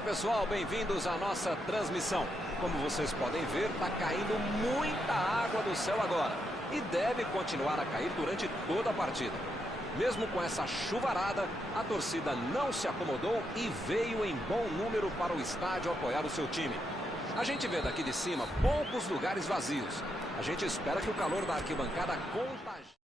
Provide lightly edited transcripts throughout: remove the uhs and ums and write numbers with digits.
Olá pessoal, bem-vindos à nossa transmissão. Como vocês podem ver, está caindo muita água do céu agora e deve continuar a cair durante toda a partida. Mesmo com essa chuvarada, a torcida não se acomodou e veio em bom número para o estádio apoiar o seu time. A gente vê daqui de cima poucos lugares vazios. A gente espera que o calor da arquibancada contagie.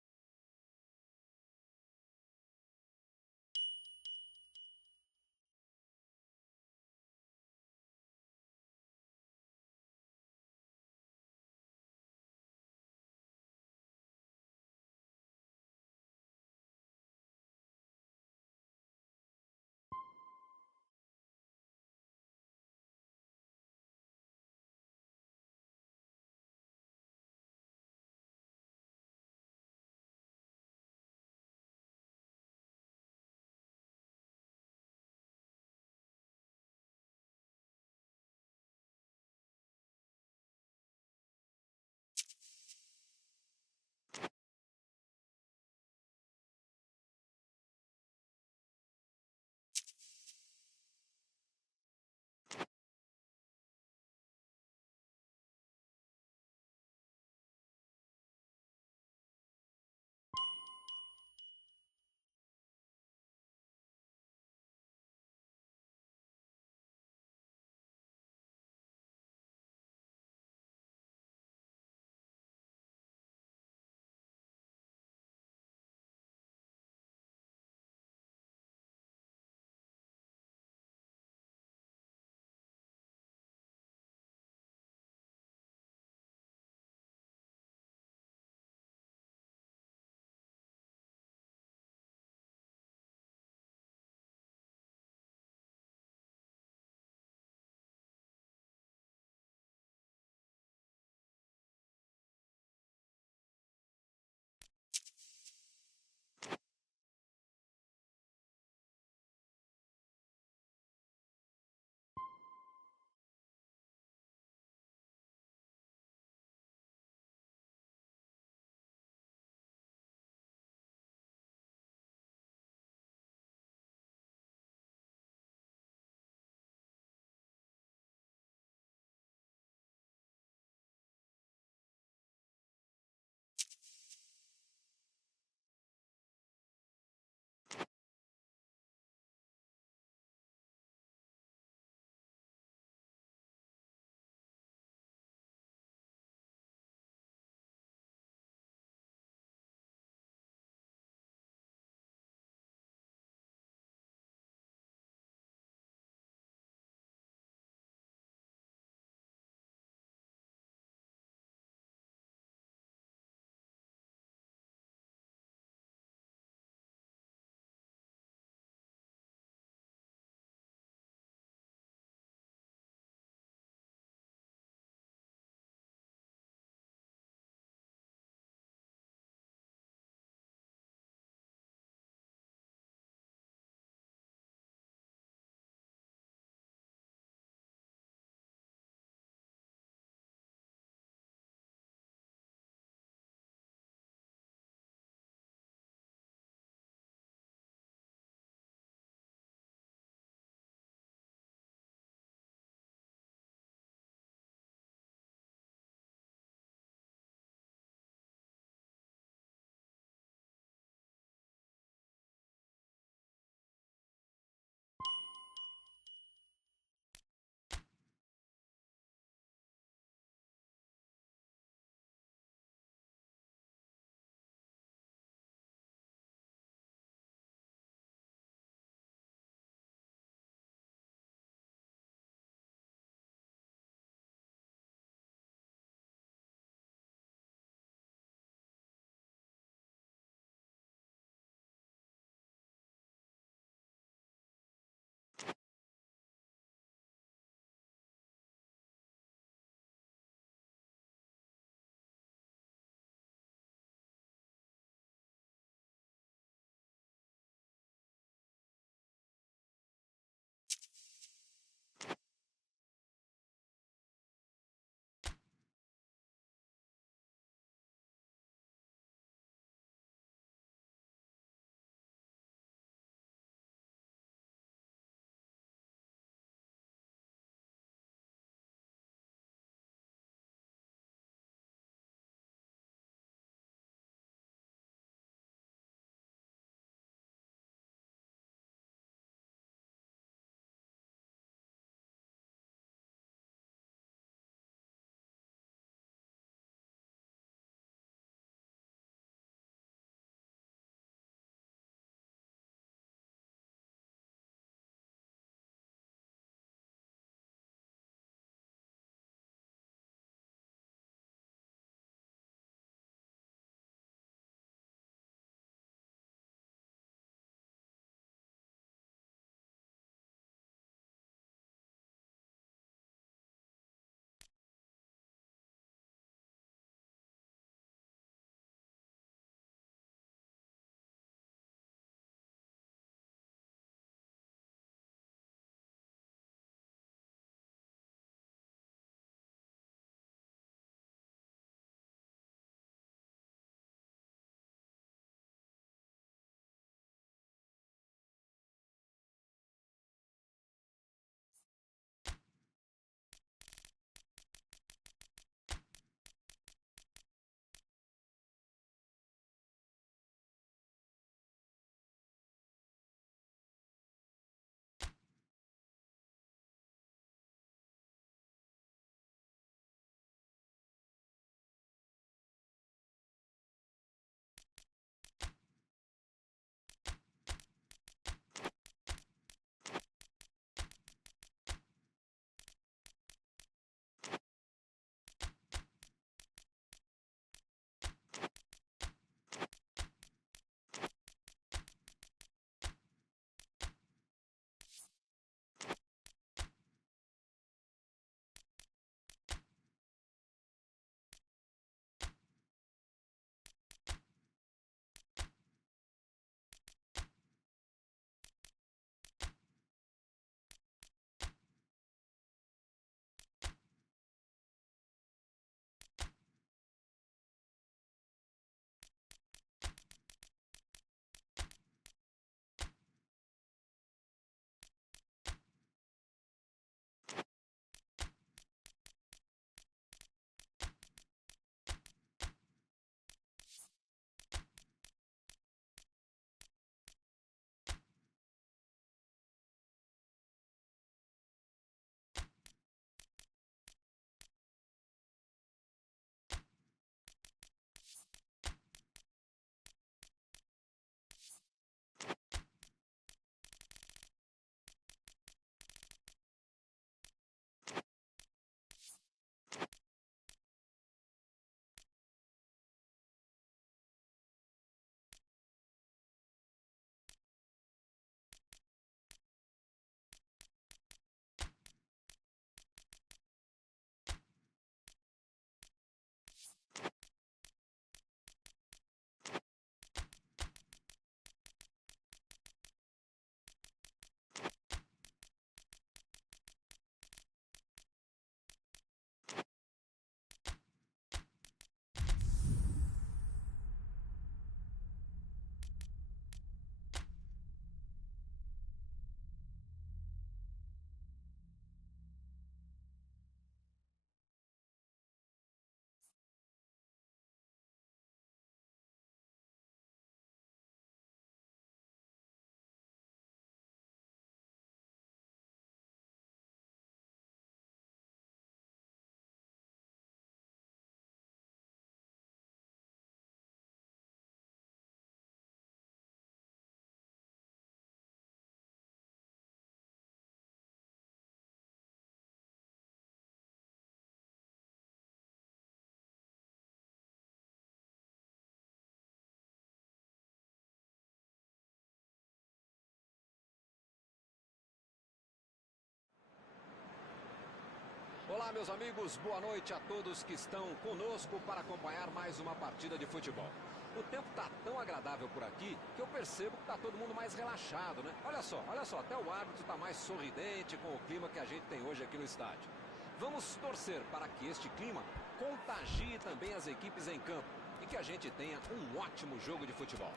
Olá, meus amigos, boa noite a todos que estão conosco para acompanhar mais uma partida de futebol. O tempo está tão agradável por aqui que eu percebo que está todo mundo mais relaxado, né? Olha só, até o árbitro está mais sorridente com o clima que a gente tem hoje aqui no estádio. Vamos torcer para que este clima contagie também as equipes em campo e que a gente tenha um ótimo jogo de futebol.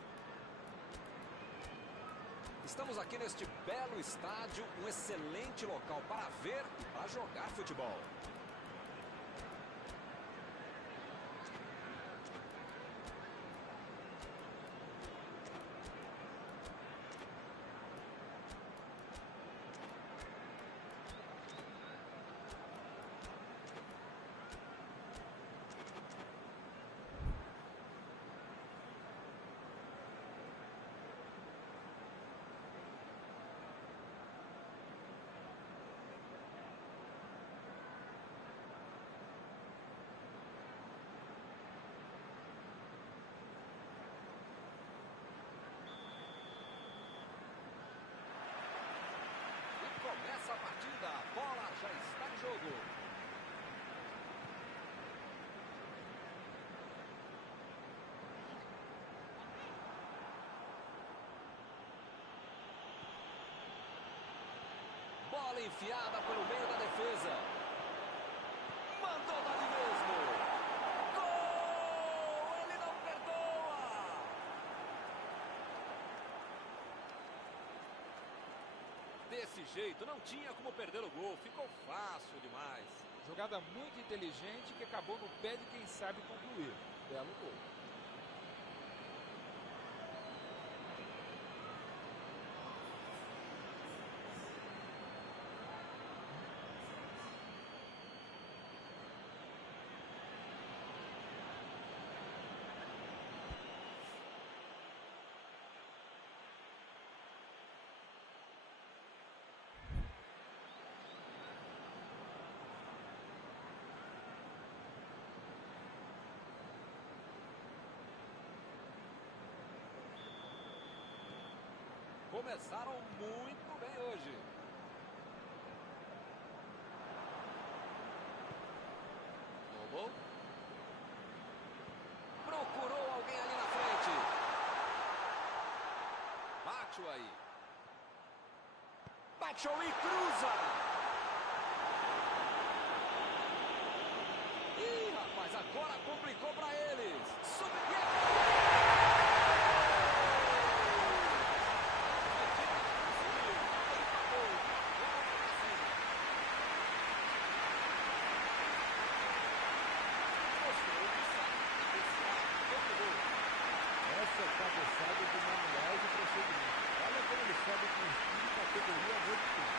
Estamos aqui neste belo estádio, um excelente local para ver e para jogar futebol. Começa a partida, a bola já está em jogo. Bola enfiada pelo meio da defesa. Mandou dali mesmo. Gol! Ele não perdoa! Desse jeito, não tinha como perder o gol. Ficou fácil demais. Jogada muito inteligente que acabou no pé de quem sabe concluir. Belo gol. Começaram muito bem hoje. Tomou. Procurou alguém ali na frente. Bate-o aí. Bate-o e cruza. Ih, rapaz, agora complicou para eles. Essa cabeçada de manuais e procedimento. Olha como ele sobe com o time de categoria há muito tempo.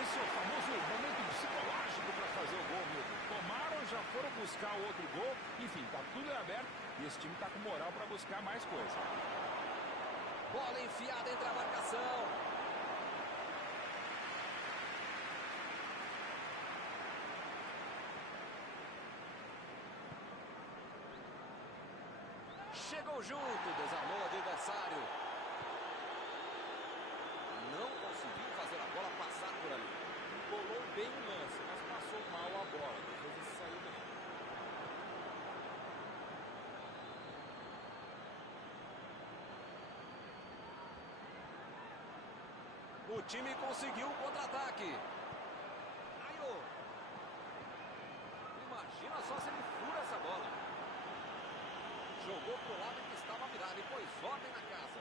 Esse é o famoso momento psicológico para fazer o gol, meu. Tomaram, já foram buscar o outro gol. Enfim, tá tudo aberto e esse time tá com moral para buscar mais coisa. Bola enfiada entre a marcação. Chegou junto, desarmou o adversário. Não conseguiu fazer a bola passar por ali. Bolou bem o lance, mas passou mal a bola. Depois ele saiu bem. O time conseguiu um contra-ataque. Imagina só se ele fura essa bola. Jogou pro lado que estava virado e pôs ordem na casa.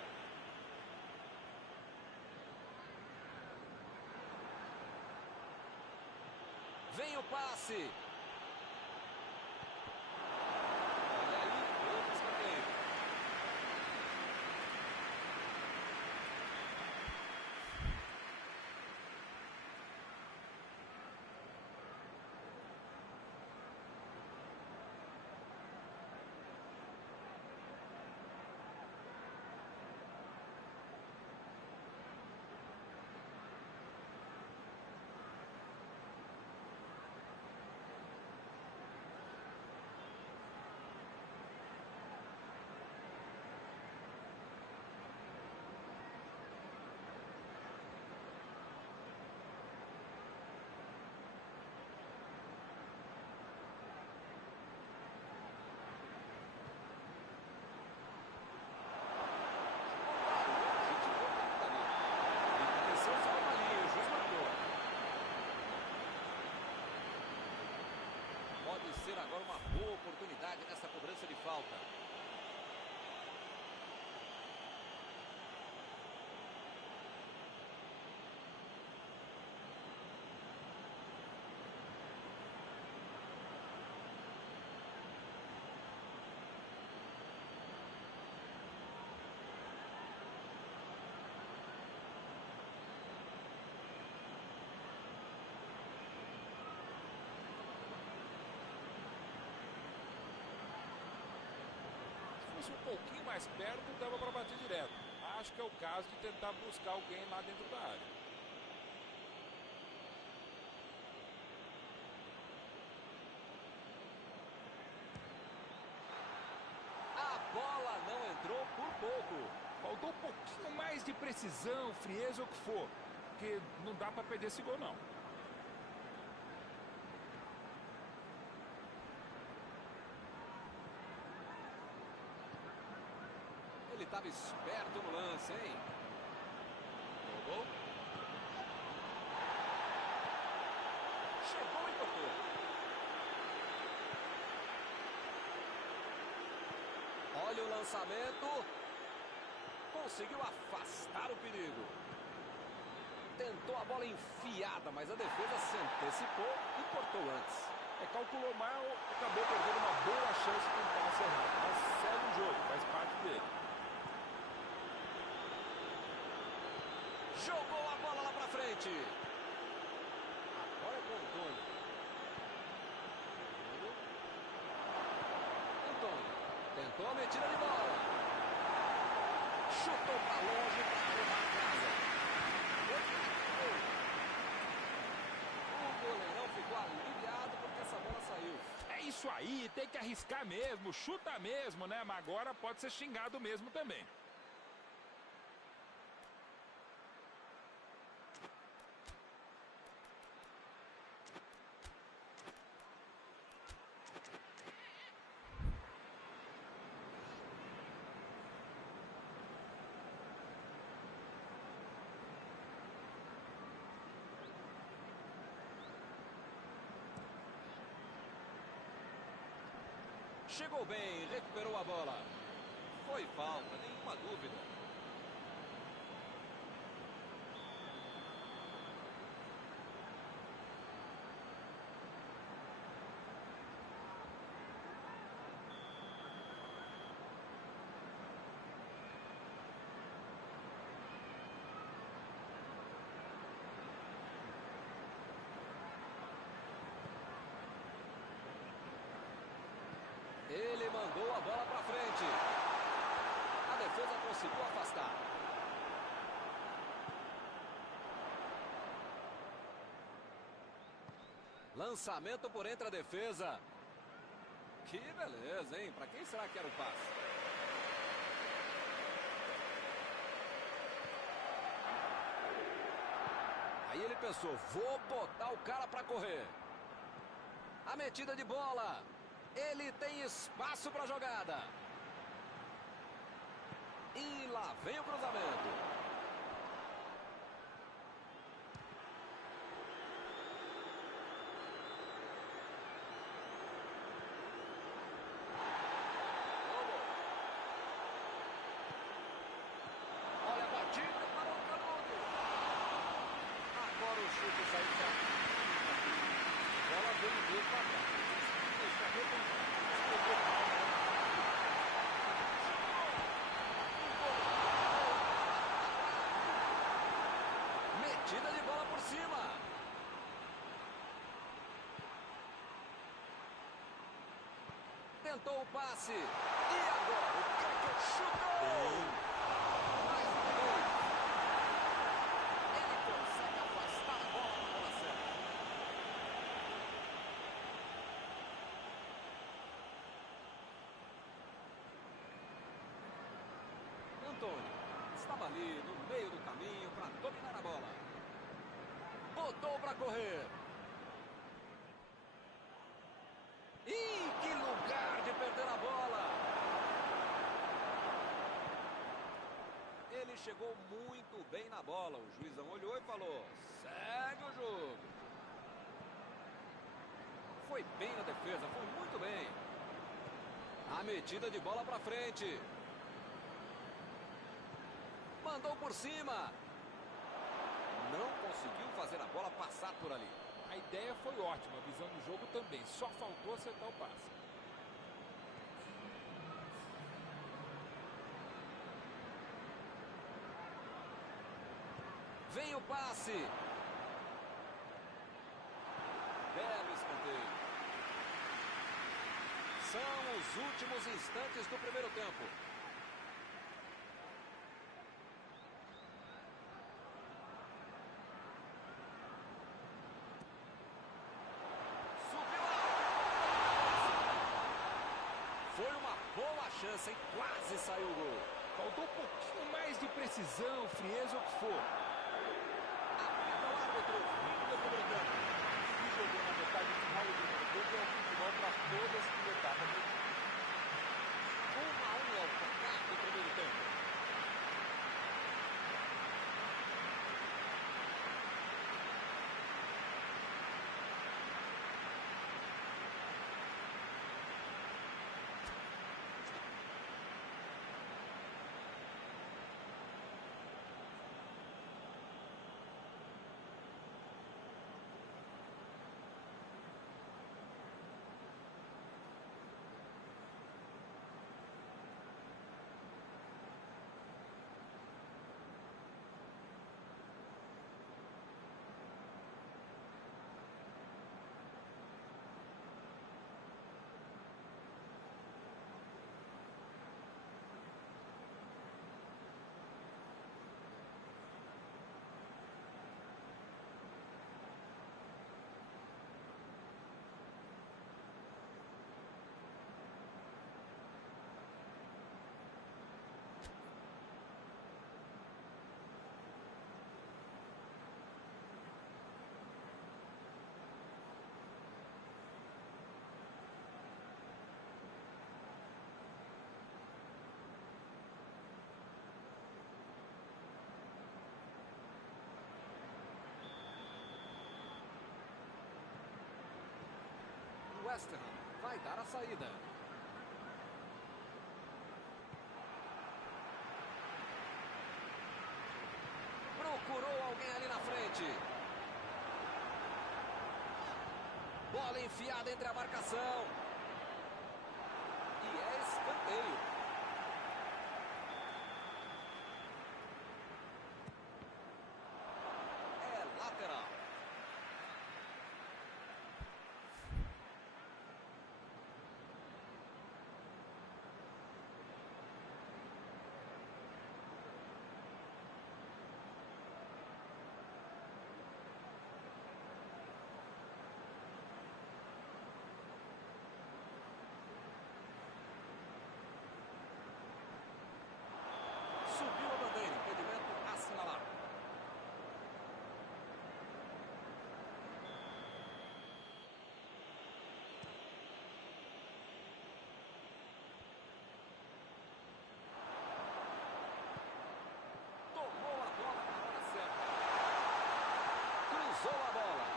Vem o passe. Olha aí, outro escanteio. Pode ser agora uma boa oportunidade nessa cobrança de falta. Se fosse um pouquinho mais perto, dava para bater direto. Acho que é o caso de tentar buscar alguém lá dentro da área. A bola não entrou por pouco. Faltou um pouquinho mais de precisão, frieza ou o que for. Porque não dá para perder esse gol, não. Ele estava esperto no lance, hein? Jogou. Chegou e cortou. Olha o lançamento. Conseguiu afastar o perigo. Tentou a bola enfiada, mas a defesa se antecipou e cortou antes. Calculou mal, acabou perdendo uma boa chance de um passe errado. Mas segue o jogo, faz parte dele. Jogou a bola lá pra frente. Agora é com o Antônio. Antônio tentou a metida de bola. Chutou pra longe para levar a casa. O goleirão ficou aliviado porque essa bola saiu. É isso aí, tem que arriscar mesmo, chuta mesmo, né? Mas agora pode ser xingado mesmo também. Chegou bem, recuperou a bola. Foi falta, nenhuma dúvida. Ele mandou a bola para frente. A defesa conseguiu afastar. Lançamento por entre a defesa. Que beleza, hein? Para quem será que era o passe? Aí ele pensou, vou botar o cara para correr. A metida de bola. Ele tem espaço para a jogada. E lá vem o cruzamento. Olha a batida para o Canudo. Agora o chute saiu certo. A bola veio mesmo para cá. Metida de bola por cima. Tentou o passe. E agora o Kaká chutou. Mais uma vez. Ele consegue afastar a bola na bola certa. Antônio estava ali no meio do caminho para dominar a bola. Botou para correr. Ih, que lugar de perder a bola. Ele chegou muito bem na bola. O juizão olhou e falou, segue o jogo. foi bem na defesa, foi muito bem. A metida de bola para frente. Mandou por cima. Não conseguiu fazer a bola passar por ali. A ideia foi ótima, a visão do jogo também. Só faltou acertar o passe. Vem o passe. Belo escanteio. São os últimos instantes do primeiro tempo. Subiu alto. Foi uma boa chance, hein? Quase saiu o gol. Faltou um pouquinho mais de precisão, frieza ou o que for. Apita o árbitro. Fim do primeiro tempo. E jogou na metade final do primeiro tempo é o futebol para todas as etapas. 1-1 é o placar do primeiro tempo. West Ham vai dar a saída. Procurou alguém ali na frente. Bola enfiada entre a marcação. E é escanteio. É lateral. Subiu a bandeira, impedimento assinalado. Tomou a bola na hora certa. Cruzou a bola.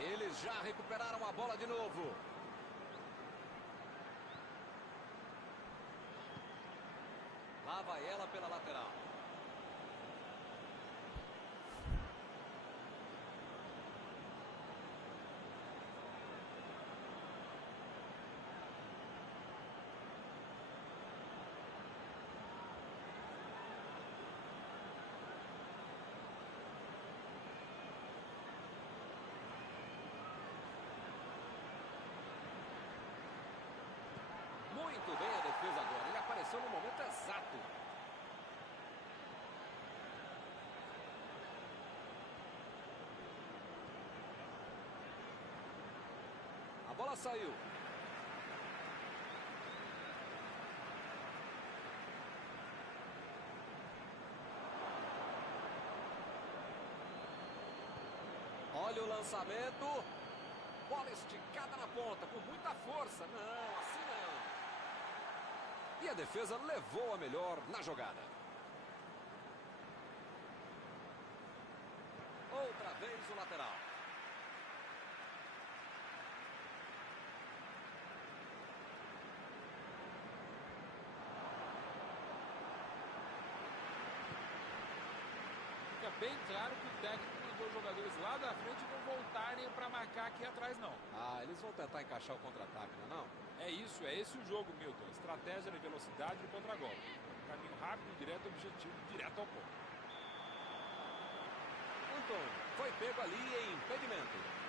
Eles já recuperaram a bola de novo. Lá vai ela pela lateral. Muito bem a defesa agora. Ele apareceu no momento exato. A bola saiu. Olha o lançamento. Bola esticada na ponta, com muita força. Não, assim não. E a defesa levou a melhor na jogada. bem claro que o técnico mandou os jogadores lá da frente não voltarem para marcar aqui atrás, não. Ah, eles vão tentar encaixar o contra-ataque, não é não? É isso, é esse o jogo, Milton. Estratégia de velocidade e contra-golpe. Caminho rápido, direto, objetivo, direto ao ponto. Antônio foi pego ali em impedimento.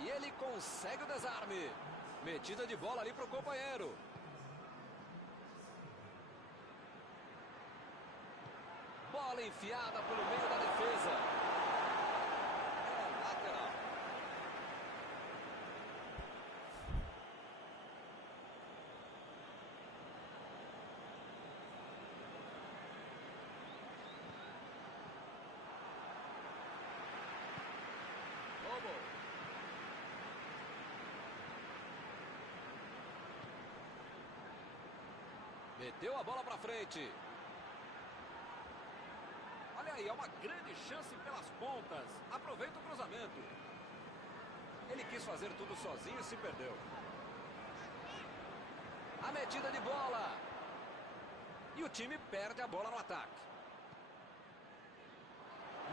E ele consegue o desarme. Metida de bola ali para o companheiro. Bola enfiada pelo meio da defesa. É lateral. Lobo. Meteu a bola para frente. Olha aí, é uma grande chance pelas pontas. Aproveita o cruzamento. Ele quis fazer tudo sozinho e se perdeu. A metida de bola. E o time perde a bola no ataque.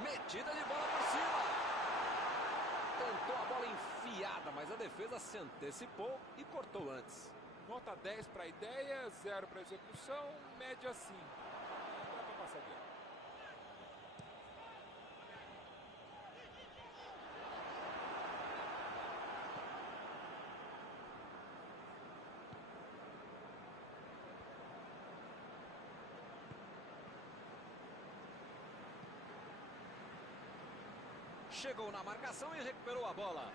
Metida de bola por cima. Tentou a bola enfiada, mas a defesa se antecipou e cortou antes. Nota 10 para a ideia, 0 para a execução, média 5. Dá para passar dele. Chegou na marcação e recuperou a bola.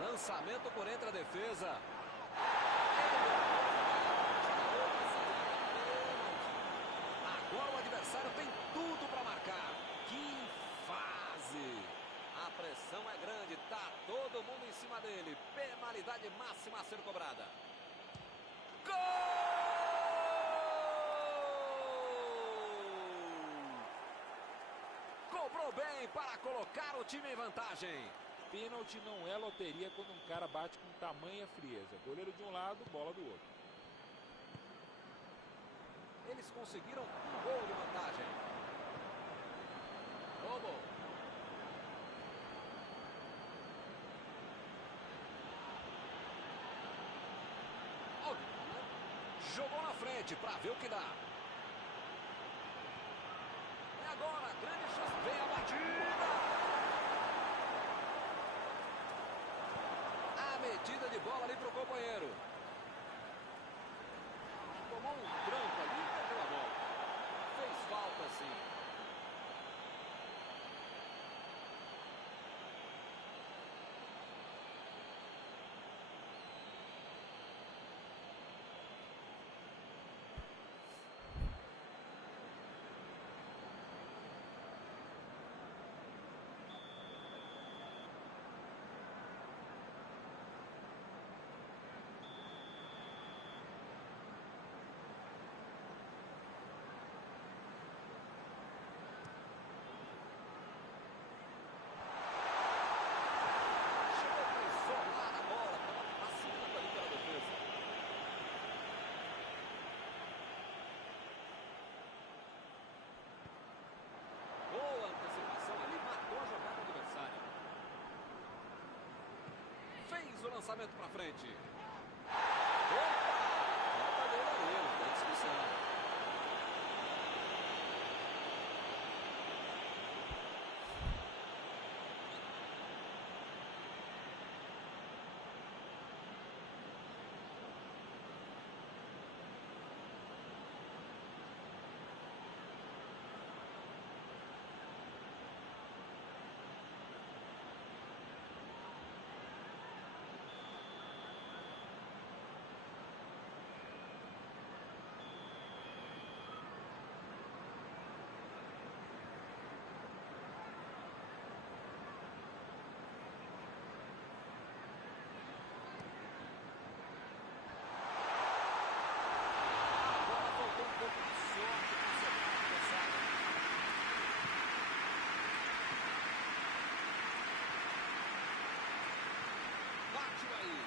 Lançamento por entre a defesa. Agora o adversário tem tudo para marcar. Que fase! A pressão é grande, tá todo mundo em cima dele. Penalidade máxima a ser cobrada. Gol! Cobrou bem para colocar o time em vantagem. Pênalti não é loteria quando um cara bate com tamanha frieza. Goleiro de um lado, bola do outro. Eles conseguiram um gol de vantagem. Lobo. Jogou na frente para ver o que dá. É agora, grande chance. Vem a batida. Metida de bola ali para o companheiro. Tomou um tranco ali e perdeu a bola. Fez falta sim. O lançamento para frente. Opa! Falta dele ali, não tem discussão. ótimo aí.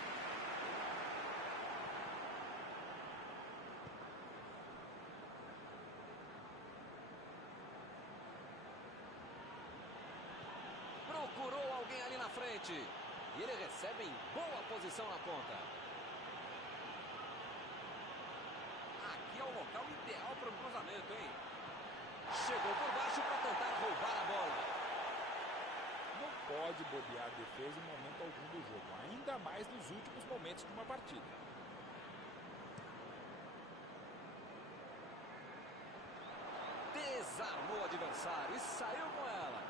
Procurou alguém ali na frente. E ele recebe em boa posição na ponta. Aqui é o local ideal para o cruzamento, hein? Chegou por baixo para tentar roubar a bola. Não pode bobear a defesa em momento algum do jogo, ainda mais nos últimos momentos de uma partida. Desarmou o adversário e saiu com ela.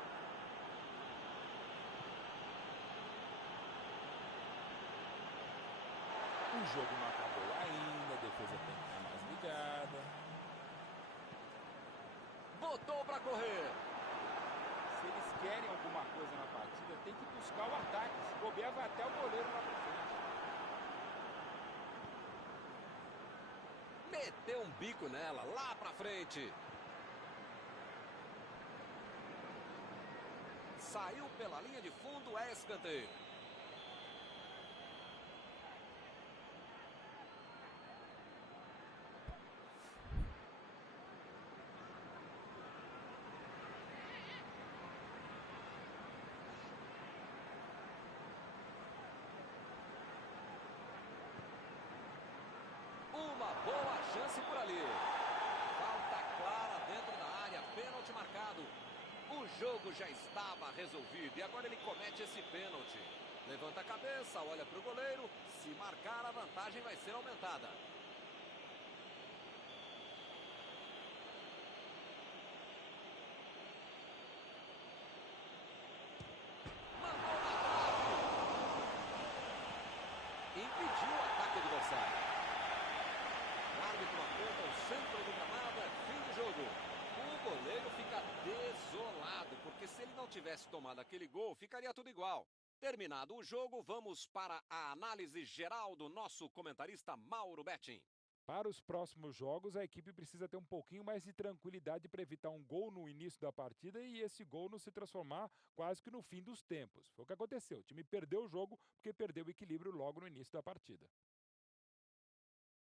O jogo não acabou ainda, a defesa tem que estar mais ligada. Botou para correr. Se eles querem alguma coisa na partida, tem que buscar o ataque. Se bobear, vai até o goleiro lá pra frente. Meteu um bico nela, lá pra frente. Saiu pela linha de fundo, é escanteio. Uma boa chance por ali. Falta clara dentro da área, pênalti marcado. O jogo já estava resolvido e agora ele comete esse pênalti. Levanta a cabeça, olha para o goleiro. Se marcar, a vantagem vai ser aumentada. Mandou na trave. Impediu o ataque adversário. O árbitro aponta o centro do gramado, é fim de jogo. O goleiro fica desolado, porque se ele não tivesse tomado aquele gol, ficaria tudo igual. Terminado o jogo, vamos para a análise geral do nosso comentarista Mauro Betting. Para os próximos jogos, a equipe precisa ter um pouquinho mais de tranquilidade para evitar um gol no início da partida e esse gol não se transformar quase que no fim dos tempos. Foi o que aconteceu. O time perdeu o jogo porque perdeu o equilíbrio logo no início da partida.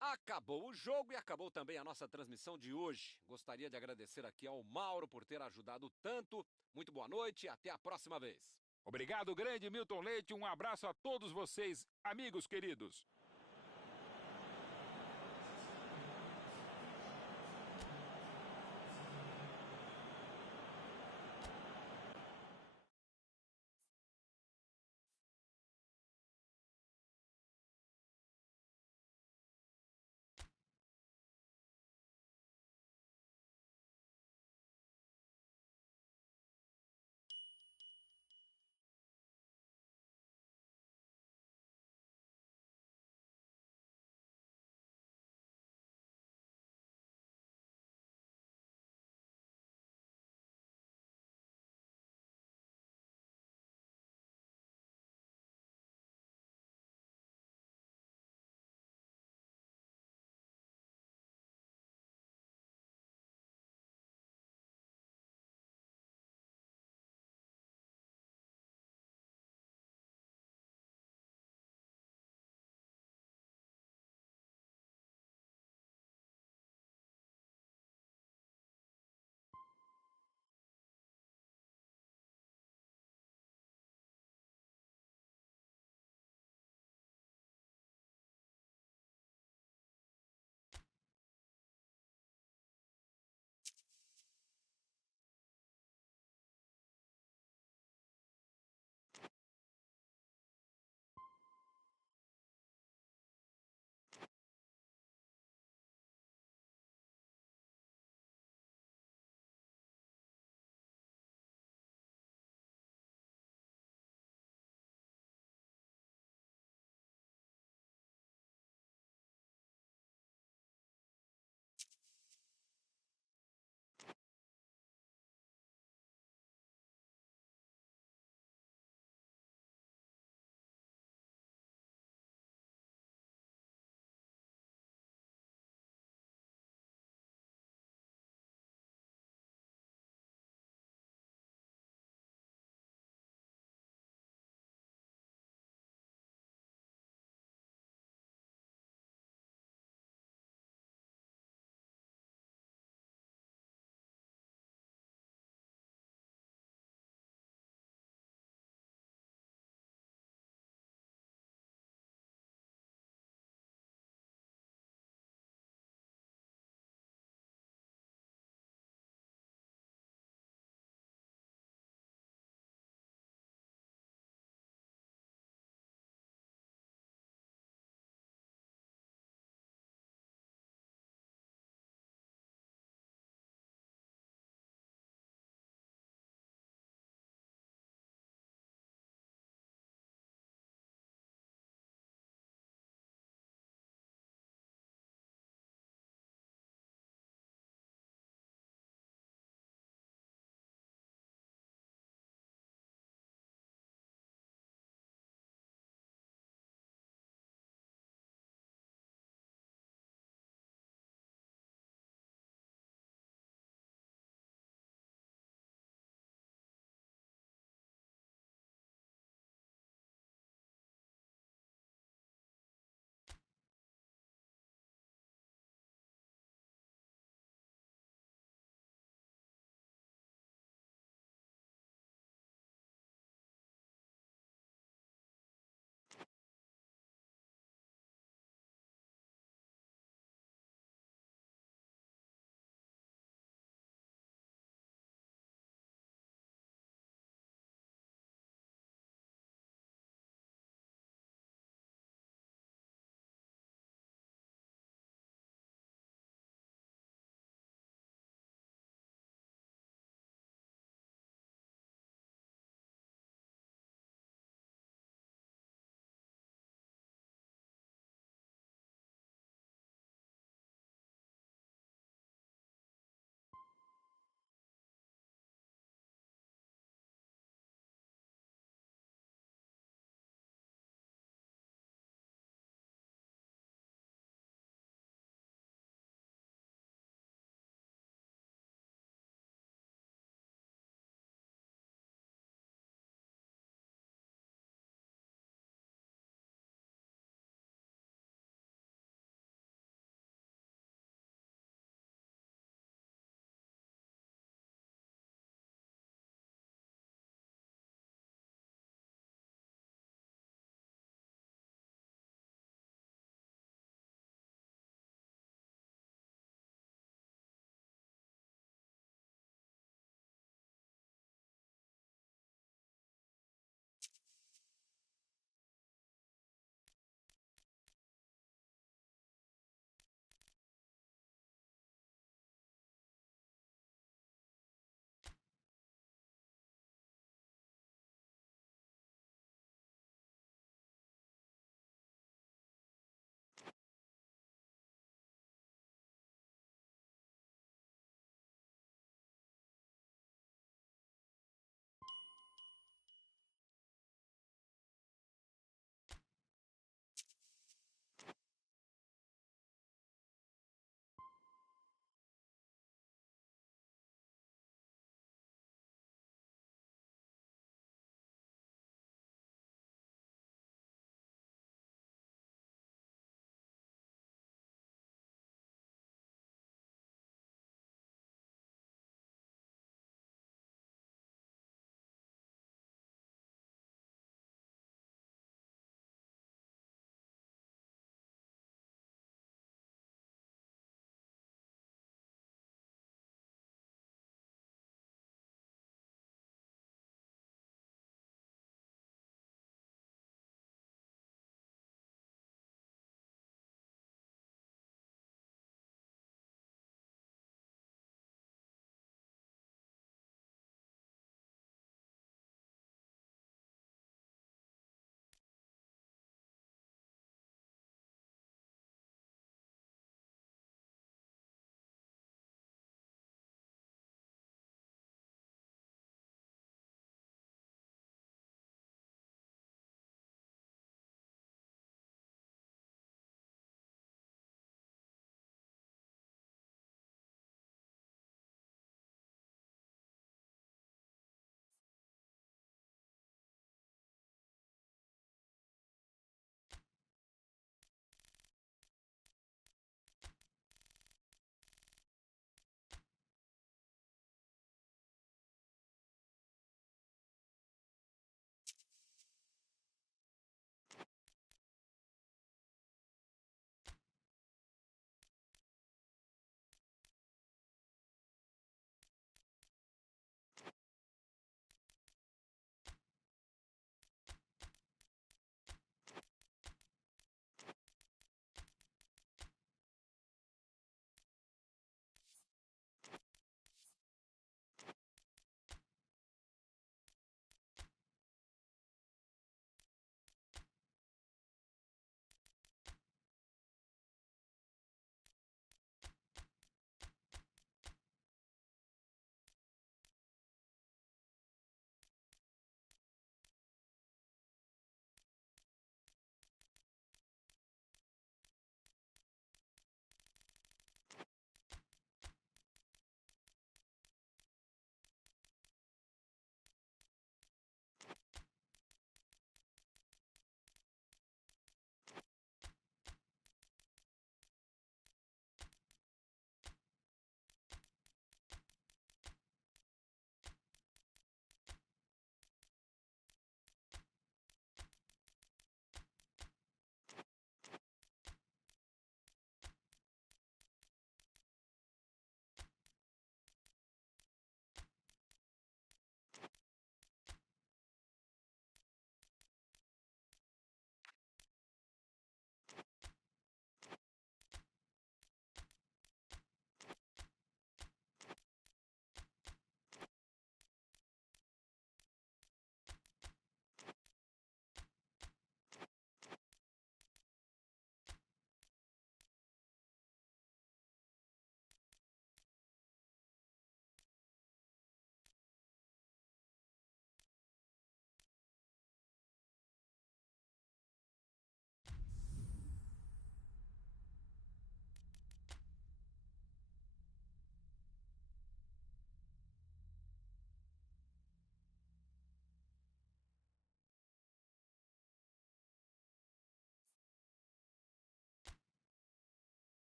Acabou o jogo e acabou também a nossa transmissão de hoje. Gostaria de agradecer aqui ao Mauro por ter ajudado tanto. Muito boa noite e até a próxima vez. Obrigado, grande Milton Leite. Um abraço a todos vocês, amigos queridos.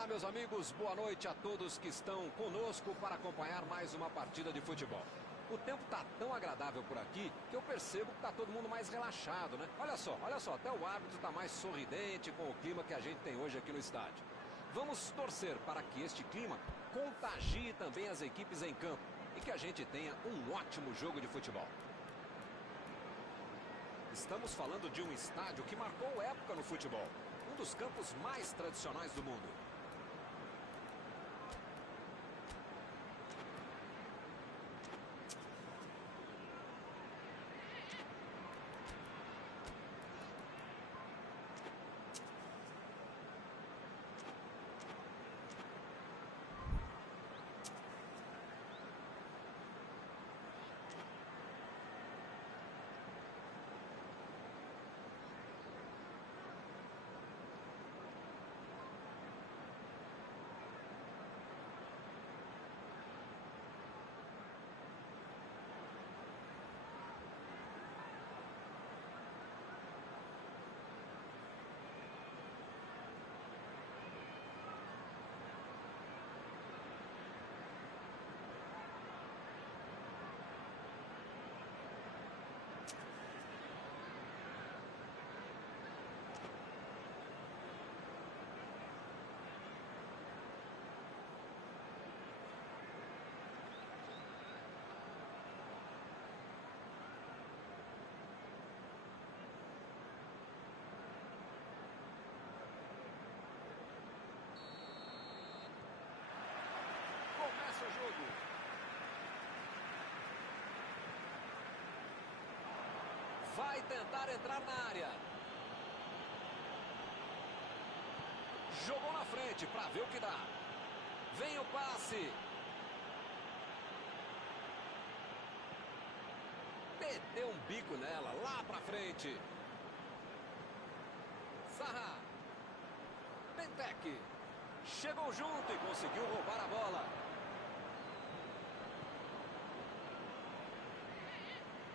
Olá, meus amigos, boa noite a todos que estão conosco para acompanhar mais uma partida de futebol. O tempo está tão agradável por aqui que eu percebo que está todo mundo mais relaxado, né? Olha só, até o árbitro está mais sorridente com o clima que a gente tem hoje aqui no estádio. Vamos torcer para que este clima contagie também as equipes em campo e que a gente tenha um ótimo jogo de futebol. Estamos falando de um estádio que marcou época no futebol. Um dos campos mais tradicionais do mundo. Começa o jogo. Vai tentar entrar na área. Jogou na frente para ver o que dá. Vem o passe. Meteu um bico nela, lá para frente. Zaha. Benteke. Chegou junto e conseguiu roubar a bola.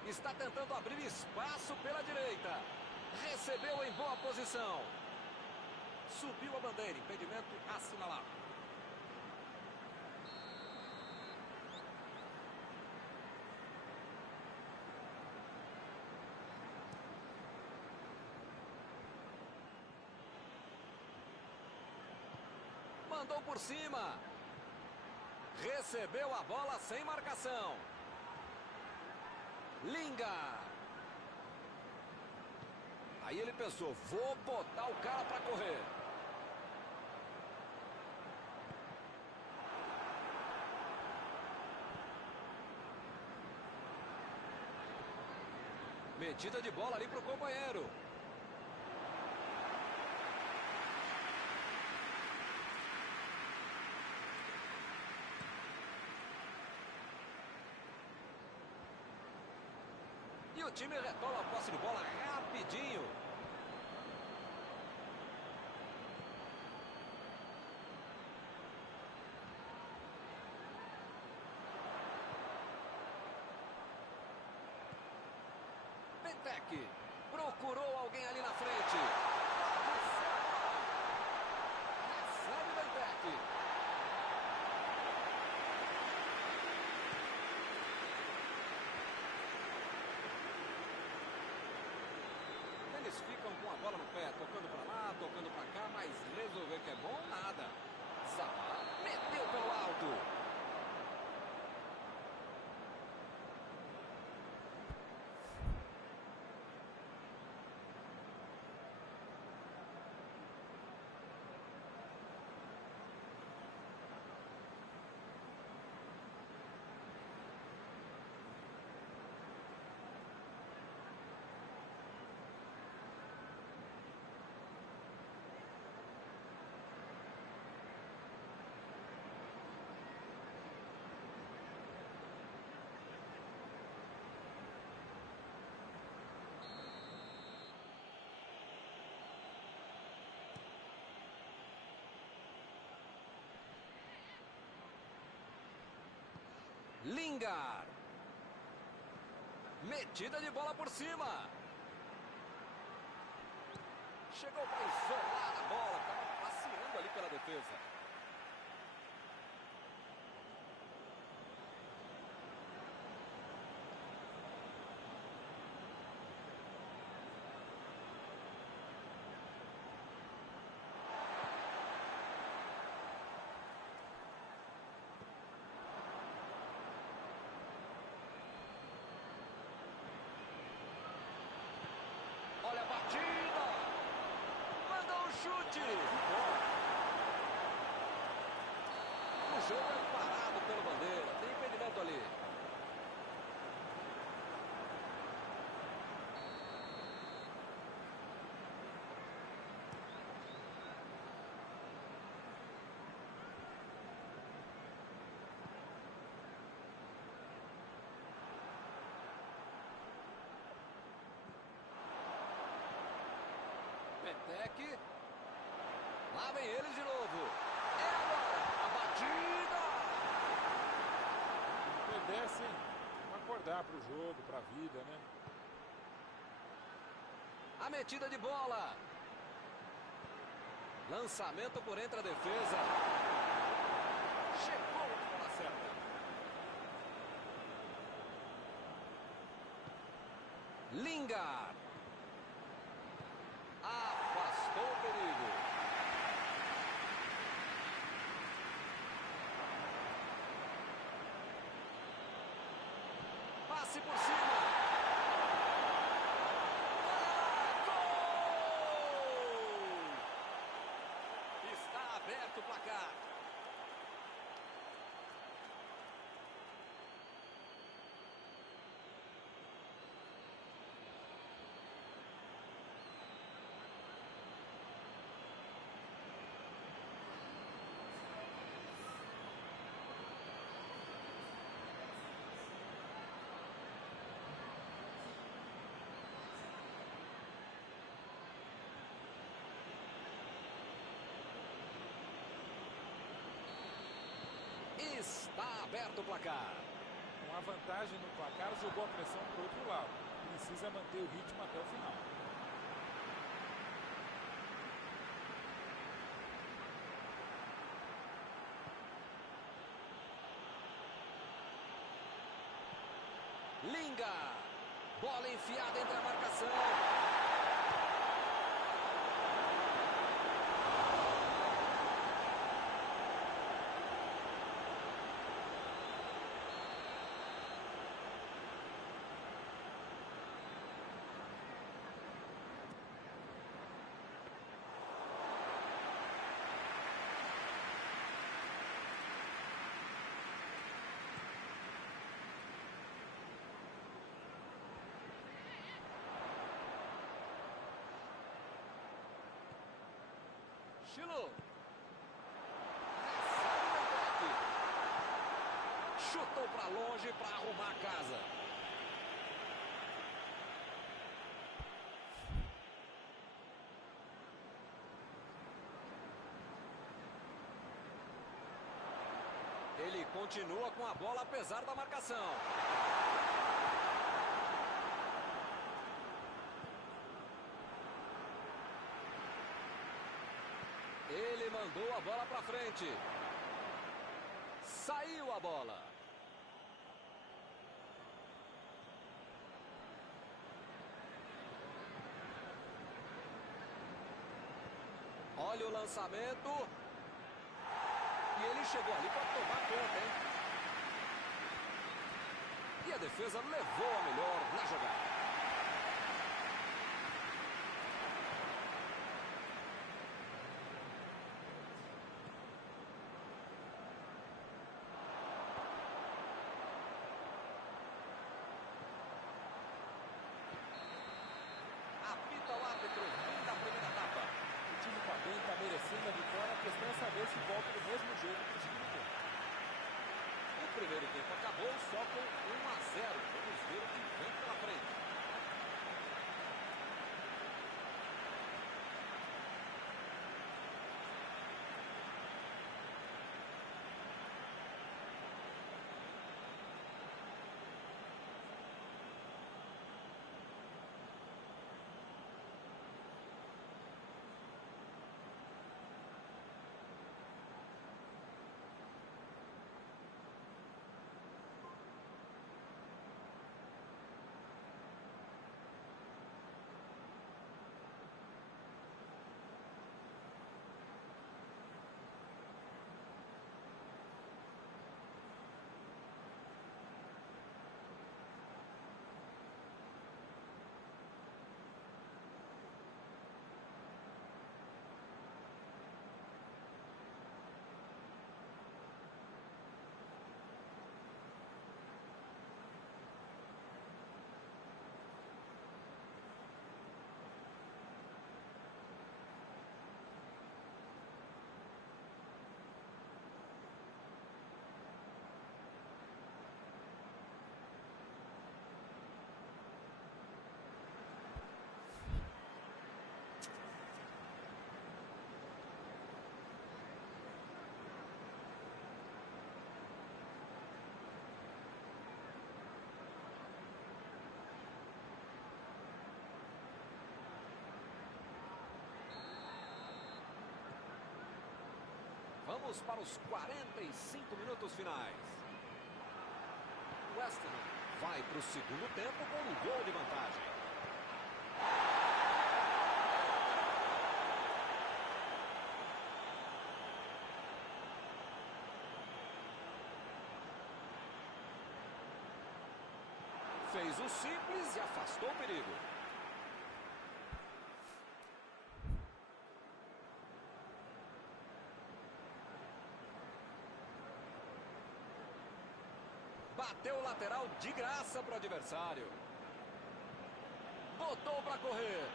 Está tentando abrir espaço pela direita. Recebeu em boa posição. Subiu a bandeira, impedimento assinalado. Mandou por cima. Recebeu a bola sem marcação. Lingard. Aí ele pensou, vou botar o cara para correr. Metida de bola ali para o companheiro. E o time retoma a posse de bola rapidinho. Benteke procurou alguém ali na frente. Recebe Benteke. Eles ficam com a bola no pé, tocando para lá, tocando para cá, mas resolver que é bom, nada. Zaha meteu pelo alto. Lingard. Metida de bola por cima. Chegou para isolar a bola. Estava passeando ali pela defesa. chute. O jogo é parado pelo bandeira. Tem impedimento ali. Petec. Lá vem eles de novo. É agora a batida. Obedecem. Vamos acordar para o jogo, para a vida, né? A metida de bola. Lançamento por entre a defesa. Chegou na bola certa. Lingard. Afastou o perigo. Passe por cima. Gol! Está aberto o placar. Está aberto o placar. Com a vantagem no placar, jogou a pressão para o outro lado. Precisa manter o ritmo até o final. Lingard. Bola enfiada entre a marcação. Chilo. Chutou para longe para arrumar a casa. Ele continua com a bola apesar da marcação. Ele mandou a bola para frente. Saiu a bola. Olha o lançamento. E ele chegou ali para tomar conta, hein? E a defesa levou a melhor na jogada. Apita o árbitro, fim da primeira etapa. O time está bem, está merecendo a vitória. A questão é saber se volta no mesmo jogo para o segundo tempo. O primeiro tempo acabou só com 1-0. Vamos ver o que vem pela frente. Vamos para os 45 minutos finais. West Ham vai para o segundo tempo com um gol de vantagem. Fez o simples e afastou o perigo. Bateu o lateral de graça para o adversário. Botou para correr.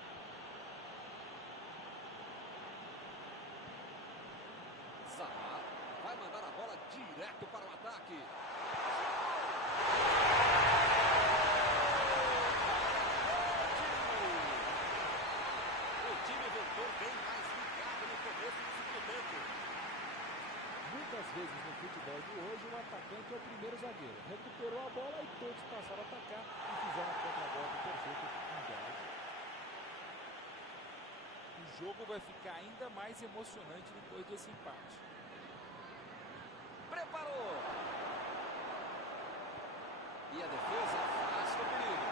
Zaha vai mandar a bola direto para o ataque. O time voltou bem mais ligado no começo do segundo tempo. Muitas vezes no futebol de hoje, o atacante é o primeiro zagueiro. Recuperou a bola e todos passaram a atacar e fizeram a contra-golpe perfeito em 10. O jogo vai ficar ainda mais emocionante depois desse empate. Preparou! E a defesa afasta o perigo.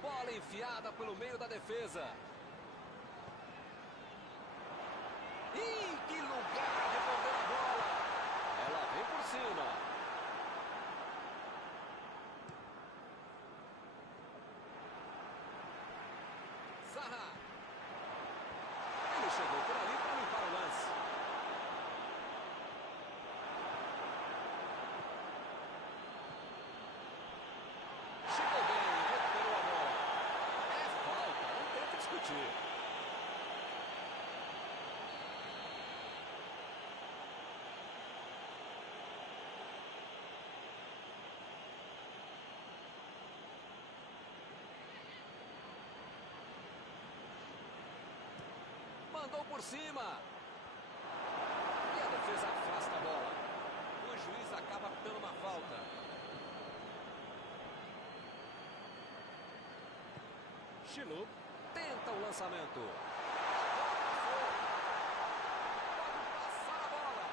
Bola enfiada pelo meio da defesa. Ih, que lugar de perder a bola! Ela vem por cima. Zaha. Ele chegou por ali para limpar o lance. Chegou bem, recuperou a bola. É falta, não tem o que discutir. Mandou por cima. E a defesa afasta a bola. O juiz acaba dando uma falta. Chilu tenta o lançamento. Pode passar a bola.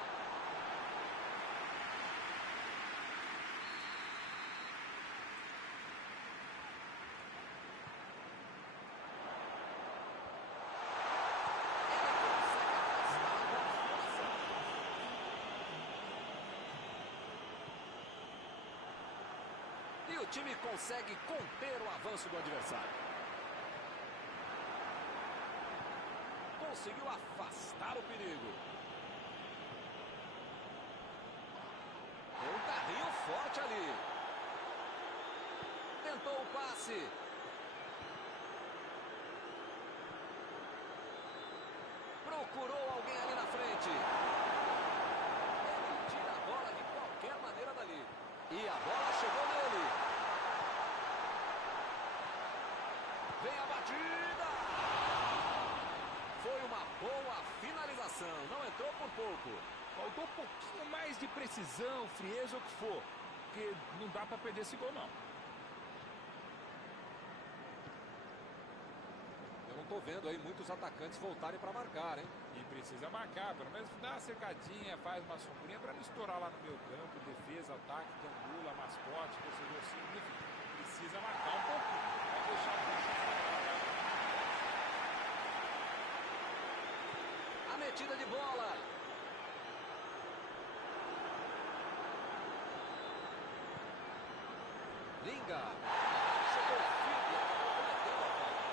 E o time consegue conter o avanço do adversário. Conseguiu afastar o perigo. Tem um carrinho forte ali. Tentou o passe. Procurou alguém ali na frente. Ele tira a bola de qualquer maneira dali. E a bola chegou nele. Vem a batida. Foi uma boa finalização. Não entrou por pouco. Faltou um pouquinho mais de precisão, frieza, ou o que for. Porque não dá para perder esse gol, não. Eu não tô vendo aí muitos atacantes voltarem para marcar, hein? E precisa marcar, pelo menos dá uma cercadinha, faz uma sombrinha para não estourar lá no meio campo, defesa, ataque, triangula, mascote, torcedor assim, enfim, precisa marcar um pouquinho, vai deixar a bucha estourar. A metida de bola. Linga. Chegou firme, acabou cometendo a falta.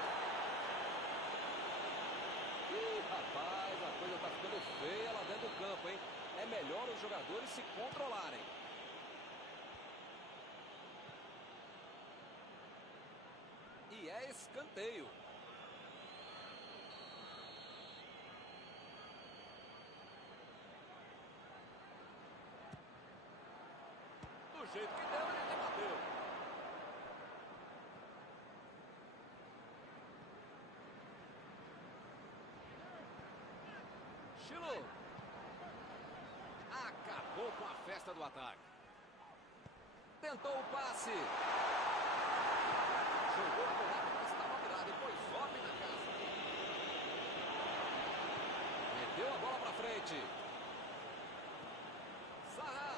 Ih, rapaz, a coisa tá ficando feia lá dentro do campo, hein? É melhor os jogadores se controlarem. E é escanteio. Do jeito que deu, ele rebateu. Chilu. Acabou com a festa do ataque. Tentou o passe. Jogou por lá, mas estava virado e pôs ordem na casa. tirou a bola para frente. Zaha.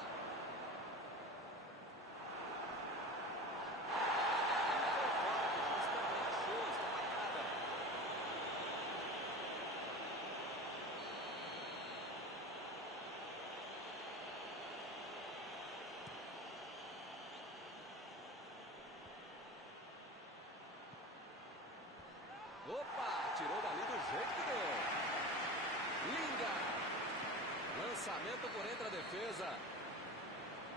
Opa, tirou dali do jeito que deu. Linga. Lançamento por entre a defesa.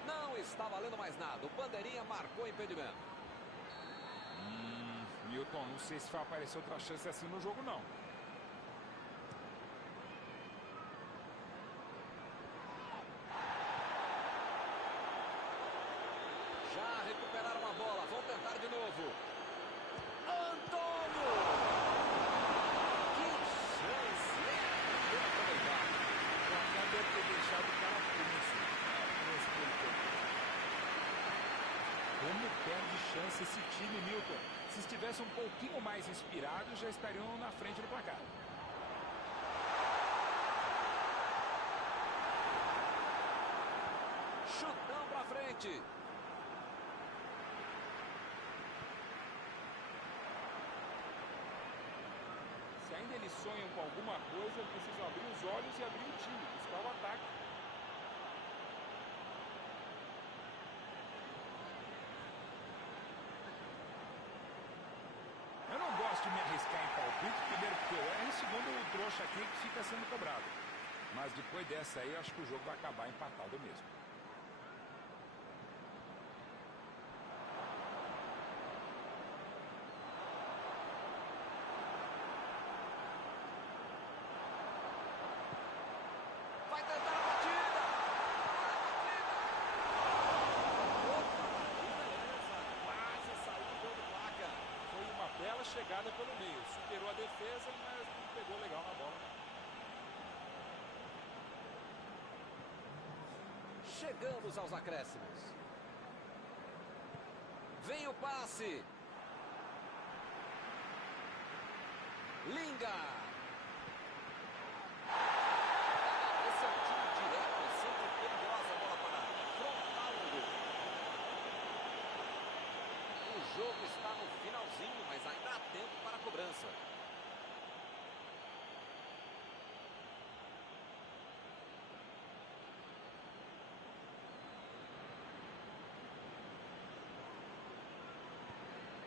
Não está valendo mais nada. O bandeirinha marcou impedimento. Milton, não sei se vai aparecer outra chance assim no jogo, não. Já recuperaram a bola. Vão tentar de novo. Antônio! Que chance! O placar deve ter deixado o cara tenso. Como perde chance esse time, Milton? Se estivesse um pouquinho mais inspirado, já estariam na frente do placar. Chutão pra frente. Se ainda eles sonham com alguma coisa, precisam abrir os olhos e abrir o time, buscar o ataque. Eu não gosto de me arriscar em palpite, primeiro porque eu erro, e segundo o trouxa aqui que fica sendo cobrado. Mas depois dessa aí, eu acho que o jogo vai acabar empatado mesmo. Vai tentar a batida. Opa, beleza. Quase saiu do gol do placa. Foi uma bela chegada pelo meio. Superou a defesa, mas não pegou legal na bola. Chegamos aos acréscimos. Vem o passe. Linga. Esse é um tiro direto, sempre perigosa a bola parada. Frontal no gol. O jogo está no finalzinho, mas ainda há tempo para a cobrança.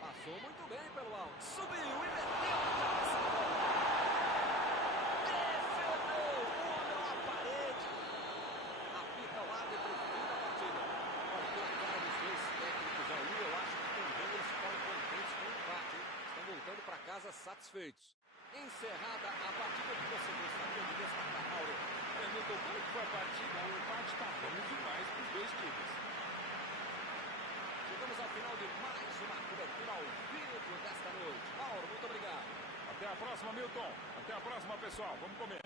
Passou muito bem pelo alto. Subiu e meteu a cabeça na bola. Defendeu. Olhou a parede. Apita o árbitro, fim da partida. Olha, pela cara dos dois técnicos ali, eu acho que também eles ficaram contentes com o empate, hein? Estão voltando para casa satisfeitos. Encerrada a partida que você gostaria de destacar, Mauro. Milton, como que foi a partida? O empate está bom demais para os dois times. Chegamos ao final de mais uma cobertura ao vivo desta noite. Mauro, muito obrigado. Até a próxima, Milton. Até a próxima, pessoal. Vamos comer.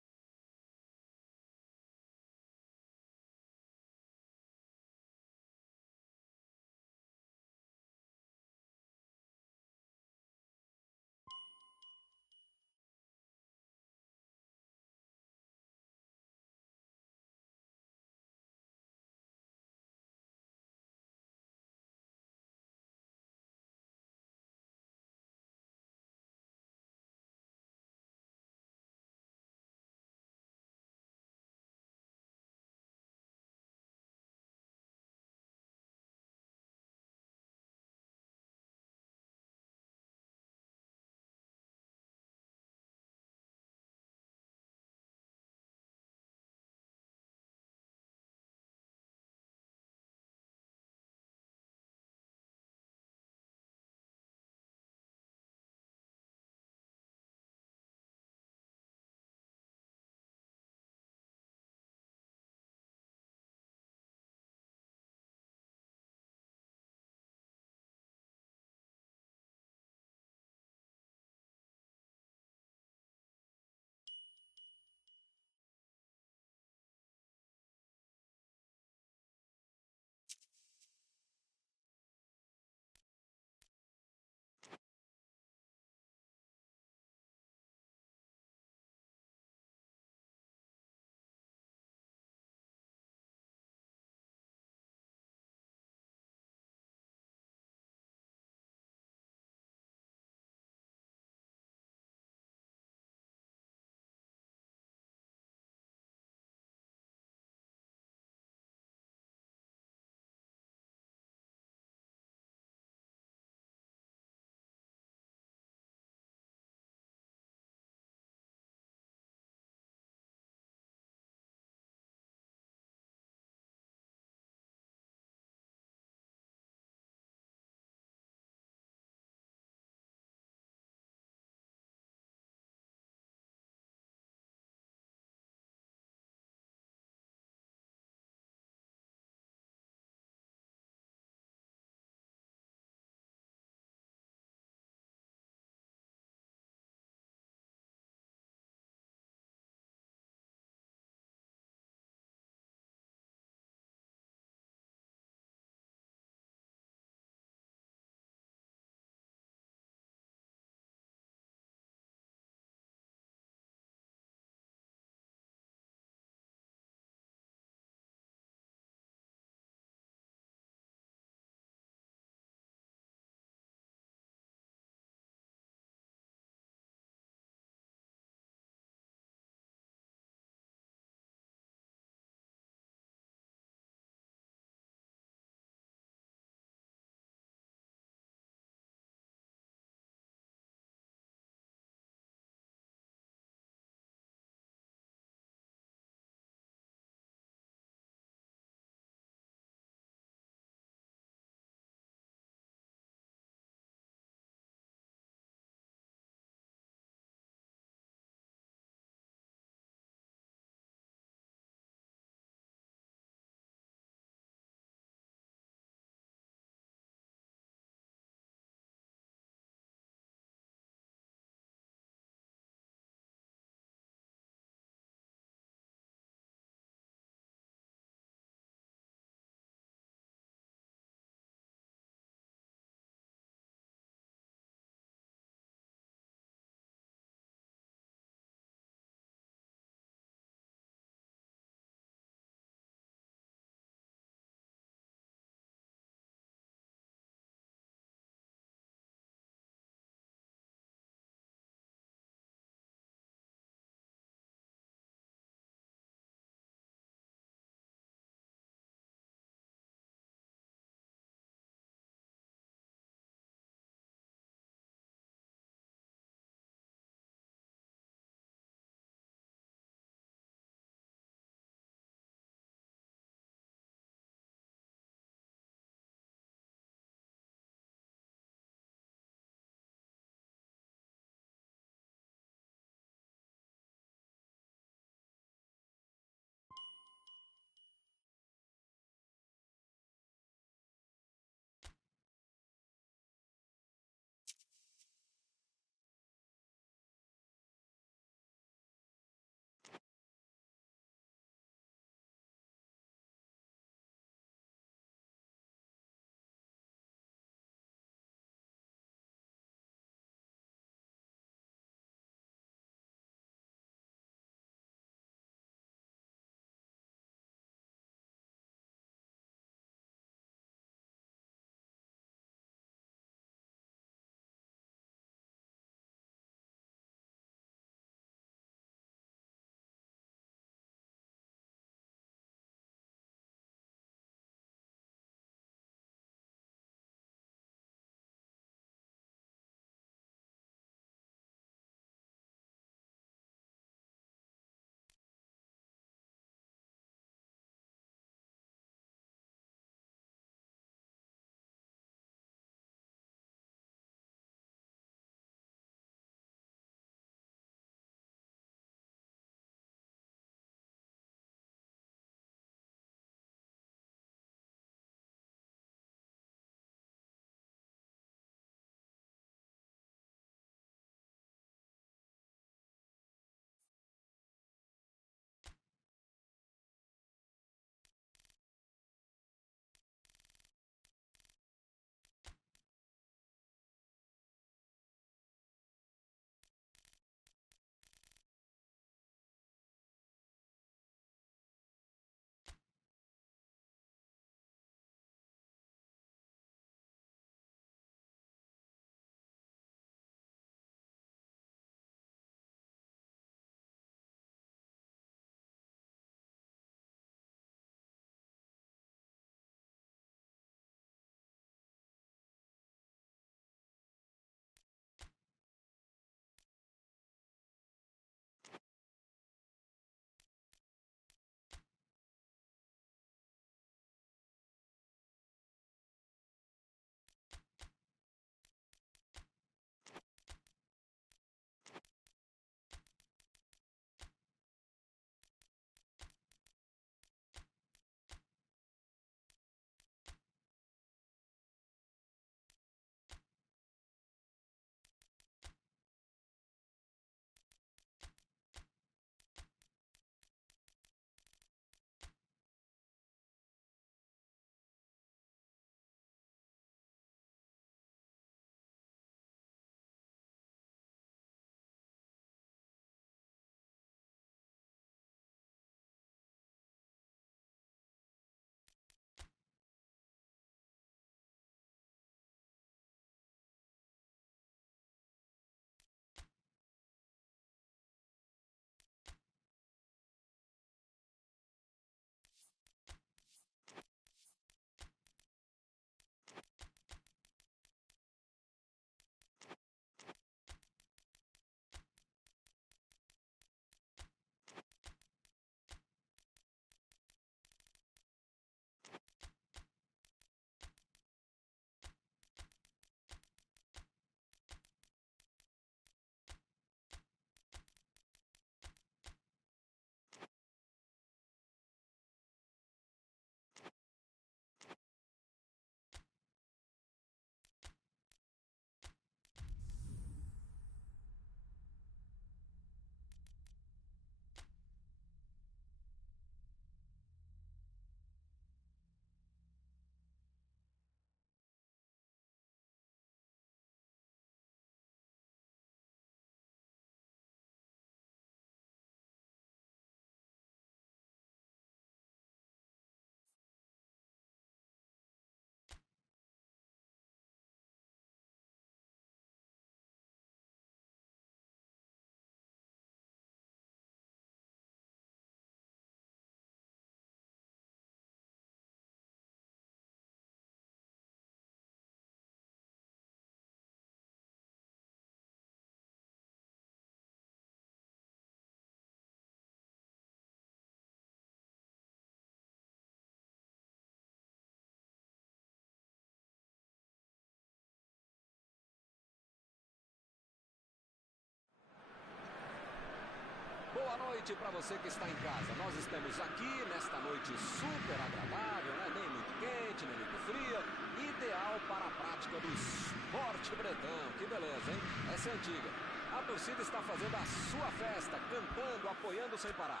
Boa noite para você que está em casa. Nós estamos aqui nesta noite super agradável, né? Nem muito quente, nem muito fria. Ideal para a prática do esporte bretão. Que beleza, hein? Essa é antiga. A torcida está fazendo a sua festa, cantando, apoiando sem parar.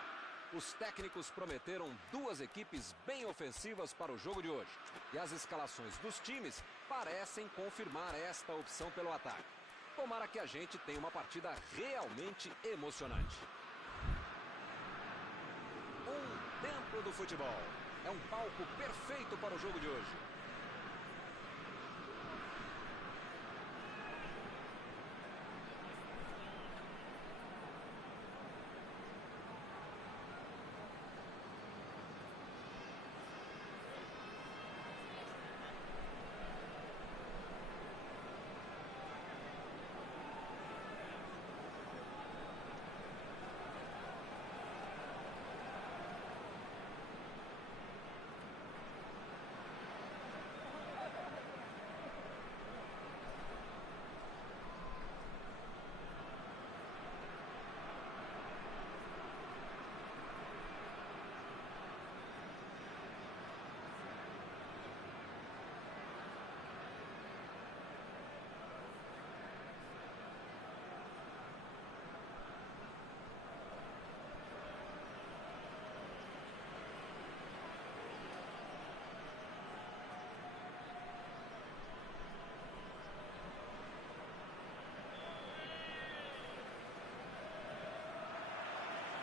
Os técnicos prometeram duas equipes bem ofensivas para o jogo de hoje. E as escalações dos times parecem confirmar esta opção pelo ataque. Tomara que a gente tenha uma partida realmente emocionante. Um templo do futebol. É um palco perfeito para o jogo de hoje.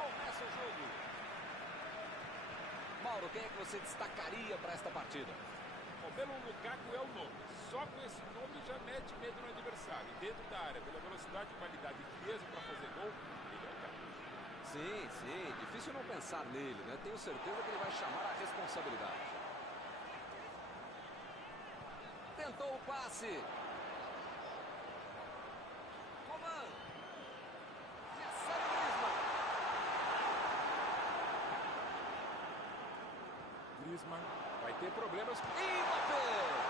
Começa o jogo. Mauro, quem é que você destacaria para esta partida? O Romelu Lukaku é o nome. Só com esse nome já mete medo no adversário. E dentro da área, pela velocidade, qualidade e frieza para fazer gol, ele é o cara. Sim, sim. Difícil não pensar nele, né? Tenho certeza que ele vai chamar a responsabilidade. Tentou o passe. Coman. Recebe Griezmann. Griezmann vai ter problemas com... Mbappé.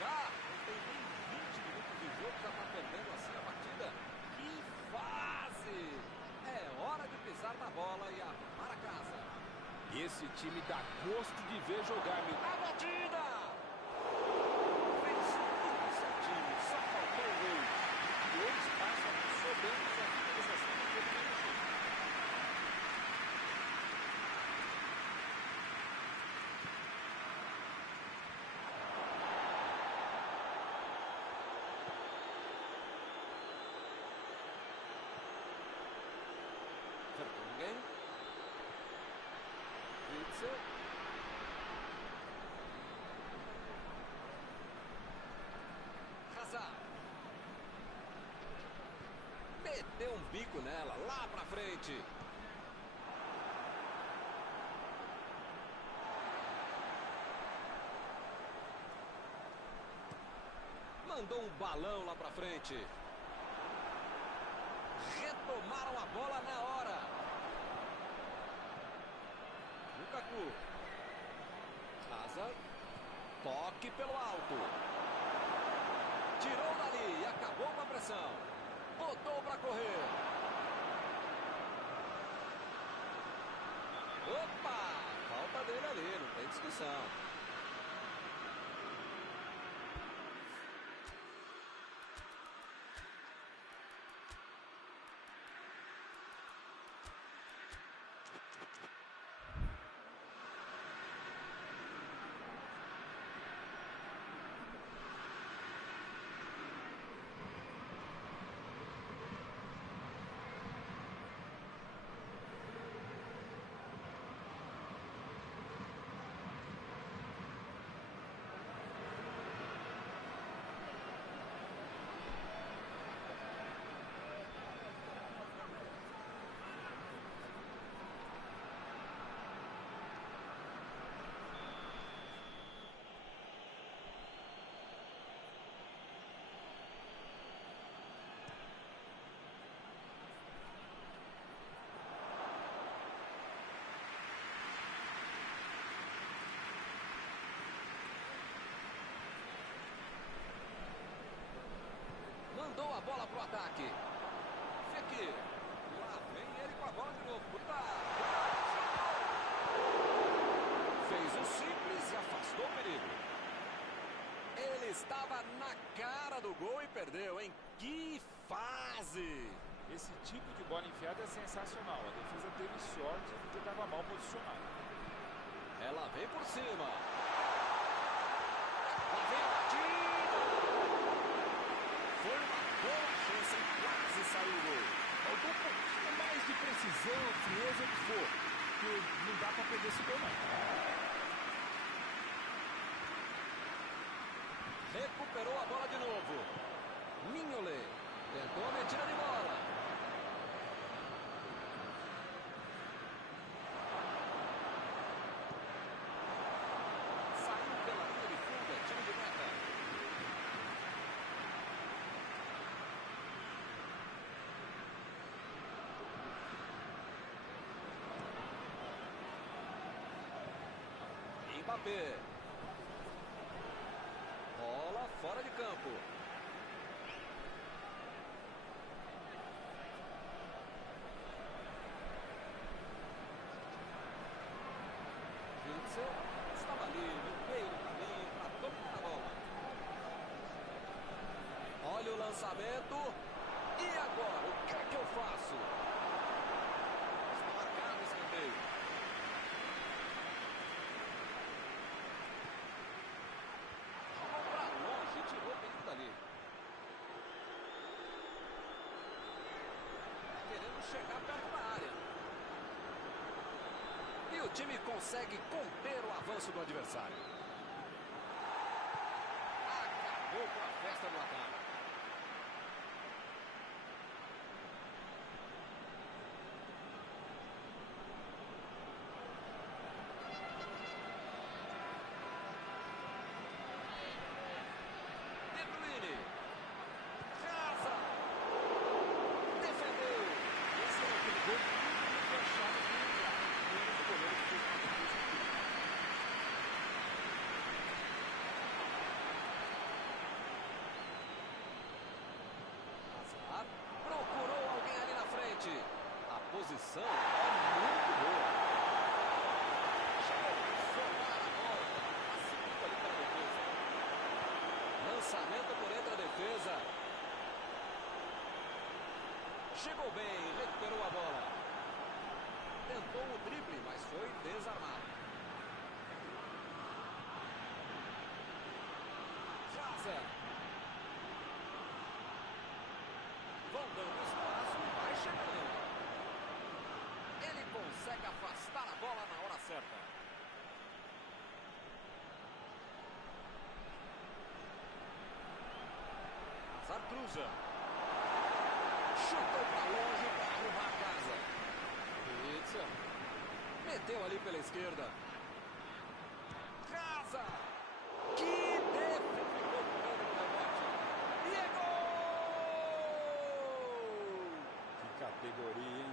Já não tem nem 20 minutos de jogo, já está perdendo assim a partida. Que fase! É hora de pisar na bola e arrumar a casa. Esse time dá gosto de ver jogar, meu. A batida! Fez tudo certinho, só faltou o gol. E eles passam sobrando sua finalização no primeiro jogo. Vertonghen. Witzel. Hazard. Meteu um bico nela, lá pra frente. Mandou um balão lá pra frente. Retomaram a bola na hora. Lukaku. Hazard. Toque pelo alto. Tirou dali e acabou com a pressão. Botou para correr. Opa! Falta dele ali, não tem discussão. do gol e perdeu, hein? Que fase! Esse tipo de bola enfiada é sensacional. A defesa teve sorte porque estava mal posicionado. Ela vem por cima. Lá vem a batida. Foi uma boa chance, quase saiu o gol. Faltou um pouquinho mais de precisão, frieza, o que for. Que não dá para perder esse gol, não. Recuperou a bola de novo. Mignolet tentou a metida de bola. Saiu pela linha de fundo, é tiro de meta. Mbappé. Bola fora de campo. Witzel estava ali no meio do caminho para dominar a bola. Olha o lançamento. E agora? O que é que eu faço? Está marcado o escanteio. Jogou para longe e tirou bem dali. Querendo chegar perto da área. E o time consegue conter o avanço do adversário. Acabou com a festa do ataque. De Bruyne. Casa. Defendeu. Esse é aquele gol muito fechado de entrar. Menos o goleiro que fez uma defesa incrível. Hazard procurou alguém ali na frente. A posição é muito boa. Chegou a somar a volta. Facilita ali pela defesa. Lançamento por entre a defesa. Chegou bem, recuperou a bola. Tentou o drible, mas foi desarmado. Hazard. Vão dando espaço e vai chegando. Ele consegue afastar a bola na hora certa. Hazard cruza. Chutou para longe para arrumar a casa. Witzel. Meteu ali pela esquerda. Casa. Que defesa. Ficou com ele no rebote. E é gol! Que categoria, hein?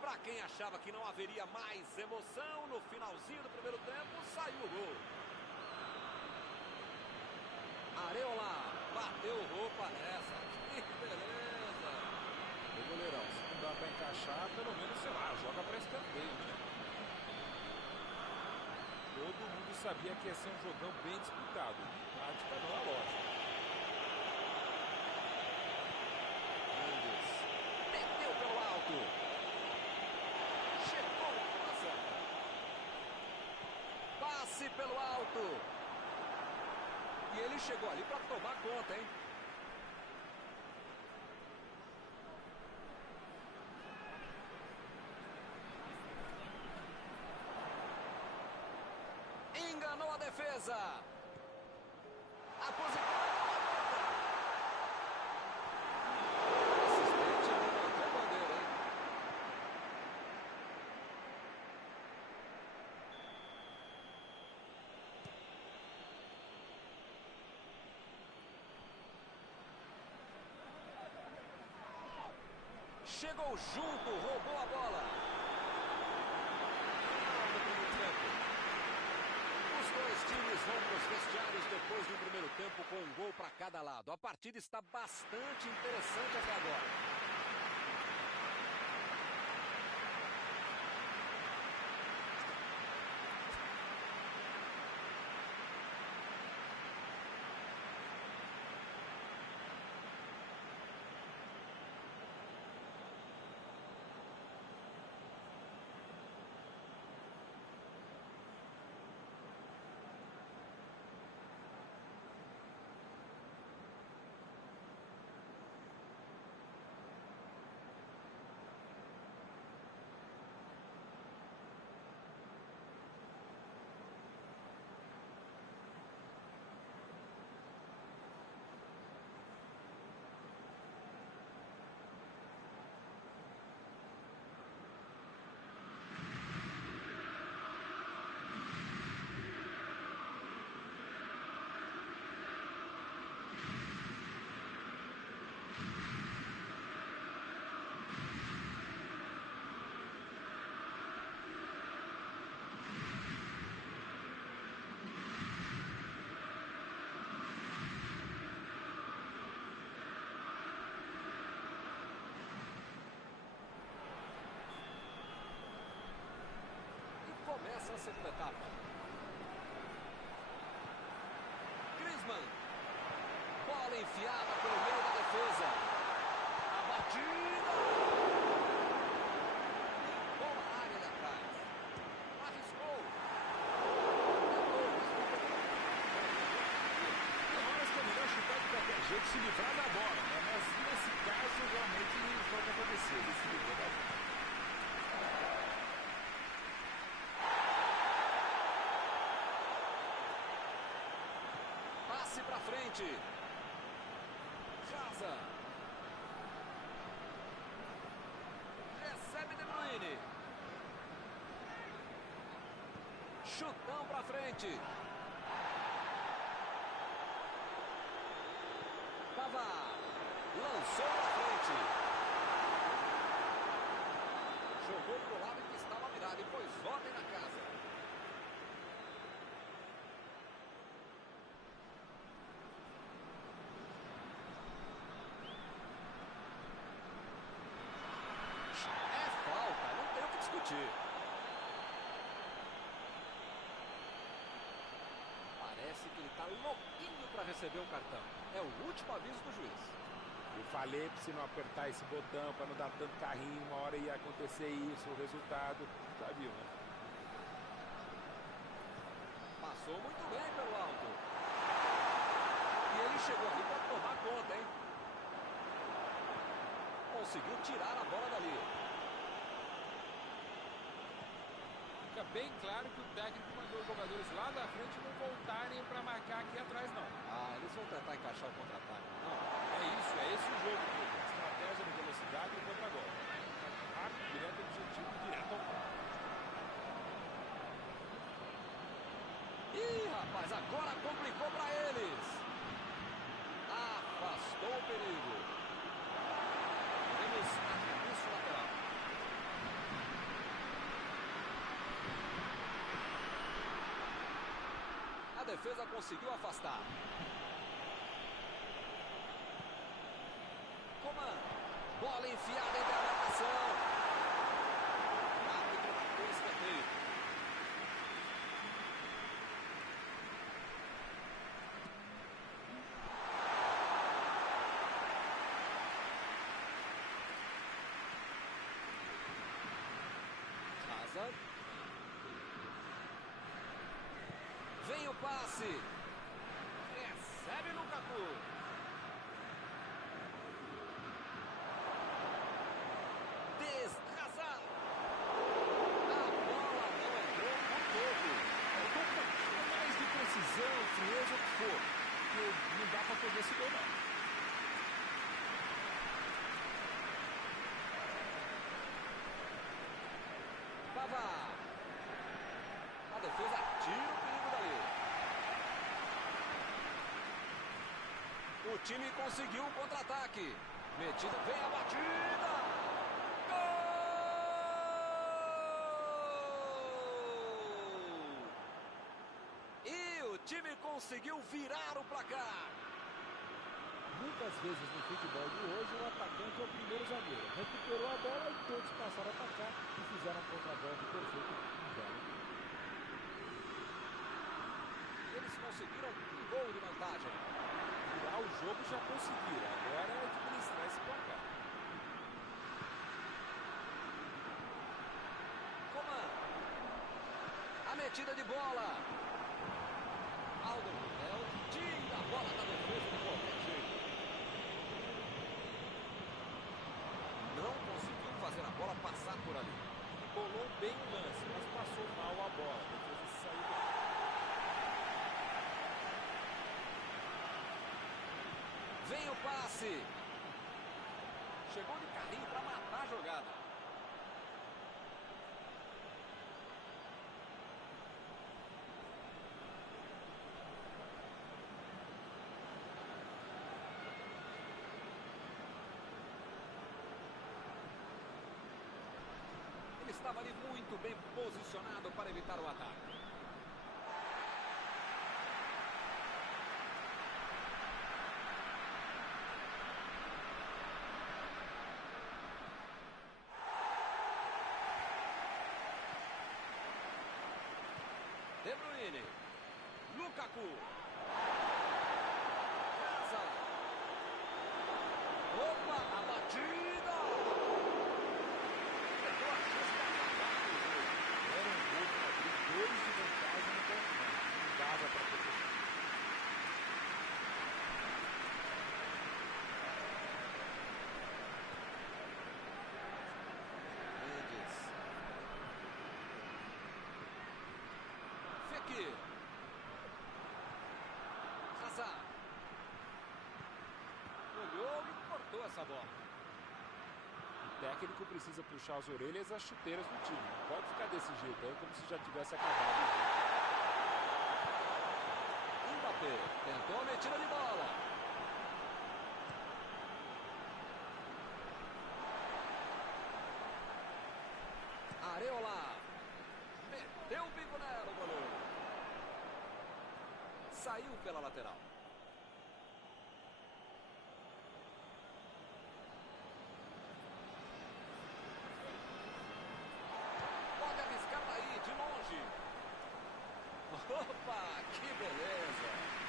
Para quem achava que não haveria mais emoção, no finalzinho do primeiro tempo, saiu o gol. Areola bateu roupa nessa. Que beleza! Ô, goleirão, se não dá pra encaixar, pelo menos, sei lá, joga pra escanteio, né? Todo mundo sabia que ia ser um jogão bem disputado. Na prática, não é lógico. Mendes meteu pelo alto. Chegou na bola certa. Passe pelo alto. E ele chegou ali para tomar conta, hein? Enganou a defesa. Aposentou. Assistente levantou a bandeira, hein? Chegou junto, roubou a bola. Final do primeiro tempo. Os dois times vão para os vestiários depois do primeiro tempo com um gol para cada lado. A partida está bastante interessante até agora. nessa segunda etapa. Griezmann. Bola enfiada pelo meio da defesa. A batida. Boa área ali atrás. Arriscou. Tem horas que é melhor chutar de qualquer jeito, se livrar da bola, né? Mas nesse caso, realmente, foi o que aconteceu. Ele se livrou da bola. Passe pra frente. Hazard. Recebe De Bruyne. Chutão pra frente. Pavard. Lançou pra frente. Jogou pro lado que estava virado e pôs ordem na casa. É falta, não tem o que discutir. Parece que ele está louquinho para receber um cartão. É o último aviso do juiz. Eu falei pra você não apertar esse botão, pra não dar tanto carrinho, uma hora ia acontecer isso, o resultado, já viu, né? Passou muito bem pelo alto. E ele chegou ali para tomar conta, hein? Conseguiu tirar a bola dali. Fica bem claro que o técnico mandou os jogadores lá da frente não voltarem para marcar aqui atrás, não. Ah, eles vão tentar encaixar o contra-ataque. Não. É isso, é esse o jogo dele. A estratégia de velocidade e contra-gol. Rápido, direto, objetivo, direto ao ponto. Ih, rapaz, agora complicou para eles. Afastou o perigo. Temos arremesso lateral. A defesa conseguiu afastar. Coman. Bola enfiada entre a marcação. O árbitro marcou escanteio. Hazard. Vem o passe. Recebe Lukaku. Hazard. A bola não entrou por pouco. Faltou um pouquinho mais de precisão, frieza, o que for. Porque não dá para perder esse gol, não. Pavard. A defesa tira o perigo dali. O time conseguiu o contra-ataque. Metida, vem a batida. Gol! E o time conseguiu virar o placar. Muitas vezes no futebol de hoje o atacante é o primeiro zagueiro. Recuperou a bola e todos passaram a atacar e fizeram um contra-golpe perfeito em belo. Eles conseguiram um gol de vantagem. Virar o jogo já conseguiram. Agora é administrar esse placar. Coman. A metida de bola. Alderweireld tira a bola da defesa de qualquer jeito. Não conseguiu fazer a bola passar por ali. Bolou bem o lance, mas passou mal a bola. Depois saiu do... Vem o passe. Chegou de carrinho para matar a jogada. Ele estava ali muito bem posicionado para evitar o ataque. De Bruyne. Lukaku. Casa. Opa, a batida! Pegou a chance de acabar com o jogo. Era um gol para abrir 2 de vantagem no confronto. Não dava para proteger. Mendes. Fekir. Hazard. Olhou e cortou essa bola. O técnico precisa puxar as orelhas e as chuteiras do time. Não pode ficar desse jeito aí, como se já tivesse acabado o jogo. Mbappé tentou a metida de bola. Areola. Meteu o bico nela, o goleiro. Saiu pela lateral. Pode arriscar daí, de longe. Opa, que beleza.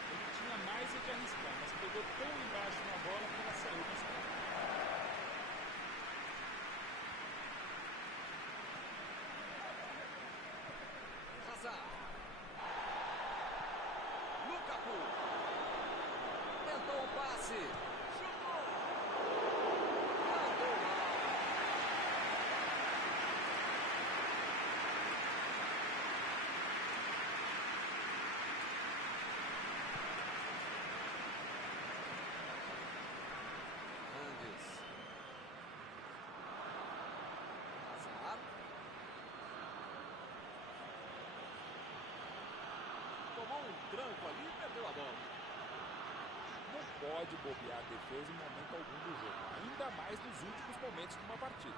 Ele tinha mais é que arriscar, mas pegou tão embaixo na bola que ela saiu das costas. Hazard. Lukaku. Tentou o passe. Chutou. Mandou mal. Mendes. Hazard. Tomou um tranco ali e perdeu a bola. Não pode bobear a defesa em momento algum do jogo, ainda mais nos últimos momentos de uma partida.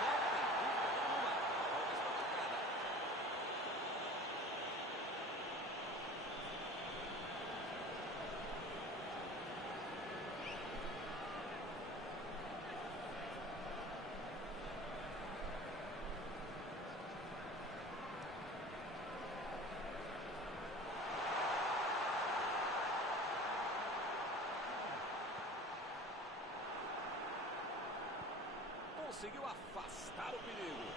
Não tem dúvida nenhuma. A falta está marcada. Conseguiu afastar o perigo.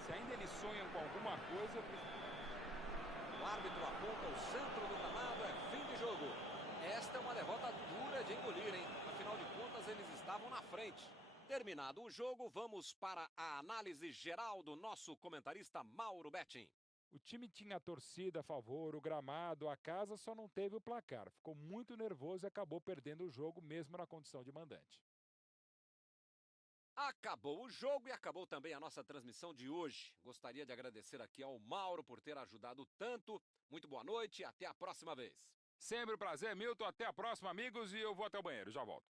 Se ainda eles sonham com alguma coisa, O árbitro aponta o centro do gramado, é fim de jogo. Esta é uma derrota dura de engolir, hein? Afinal de contas, eles estavam na frente. Terminado o jogo, vamos para a análise geral do nosso comentarista Mauro Betting. O time tinha a torcida a favor, o gramado, a casa, só não teve o placar. Ficou muito nervoso e acabou perdendo o jogo mesmo na condição de mandante. Acabou o jogo e acabou também a nossa transmissão de hoje. Gostaria de agradecer aqui ao Mauro por ter ajudado tanto. Muito boa noite e até a próxima vez. sempre um prazer, Milton. Até a próxima, amigos, e eu vou até o banheiro. Já volto.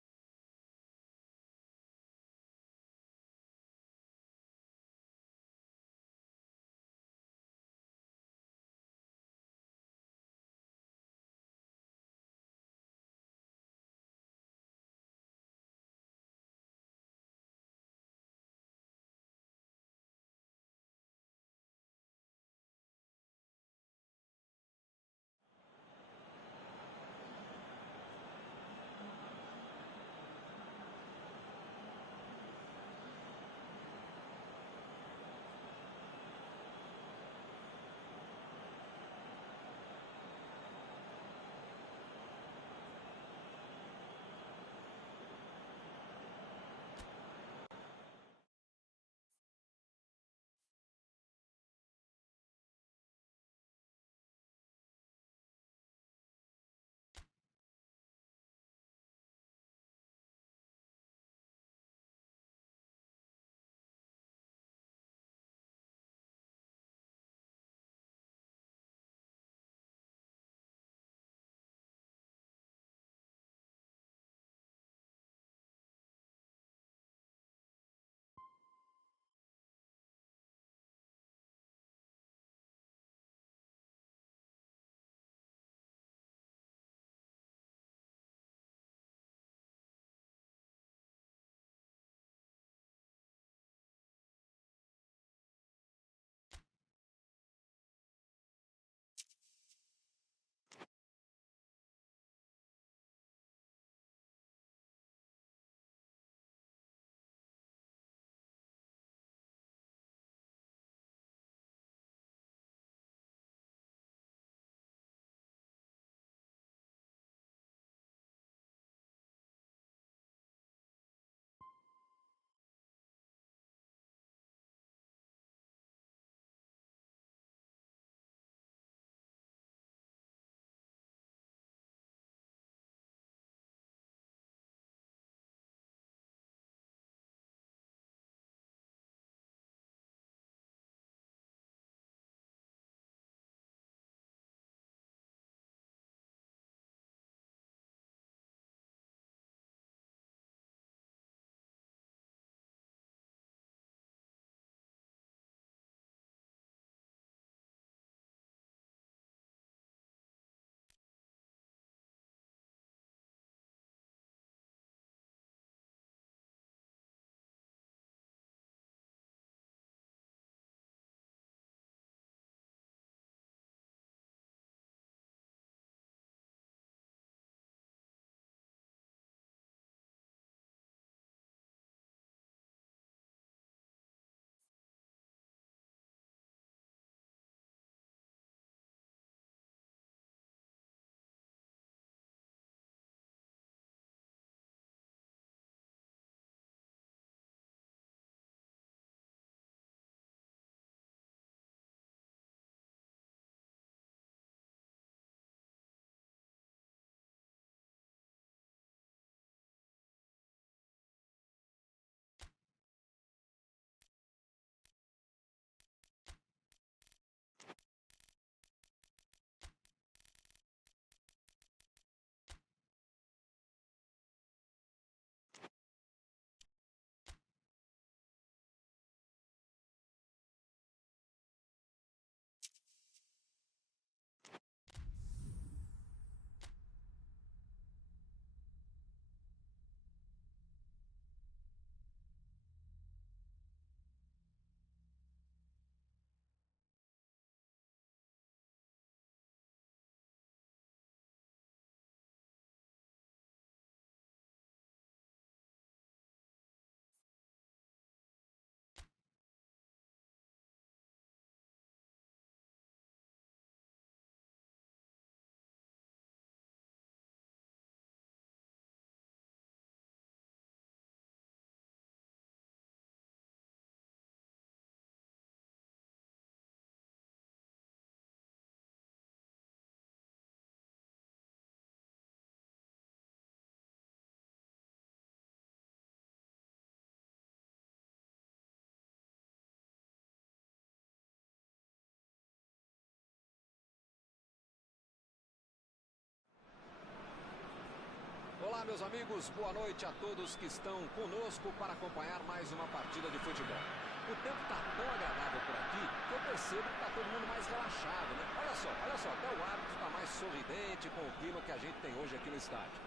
Olá, meus amigos, boa noite a todos que estão conosco para acompanhar mais uma partida de futebol. O tempo está tão agradável por aqui que eu percebo que está todo mundo mais relaxado, né? Olha só, até o árbitro está mais sorridente com o clima que a gente tem hoje aqui no estádio.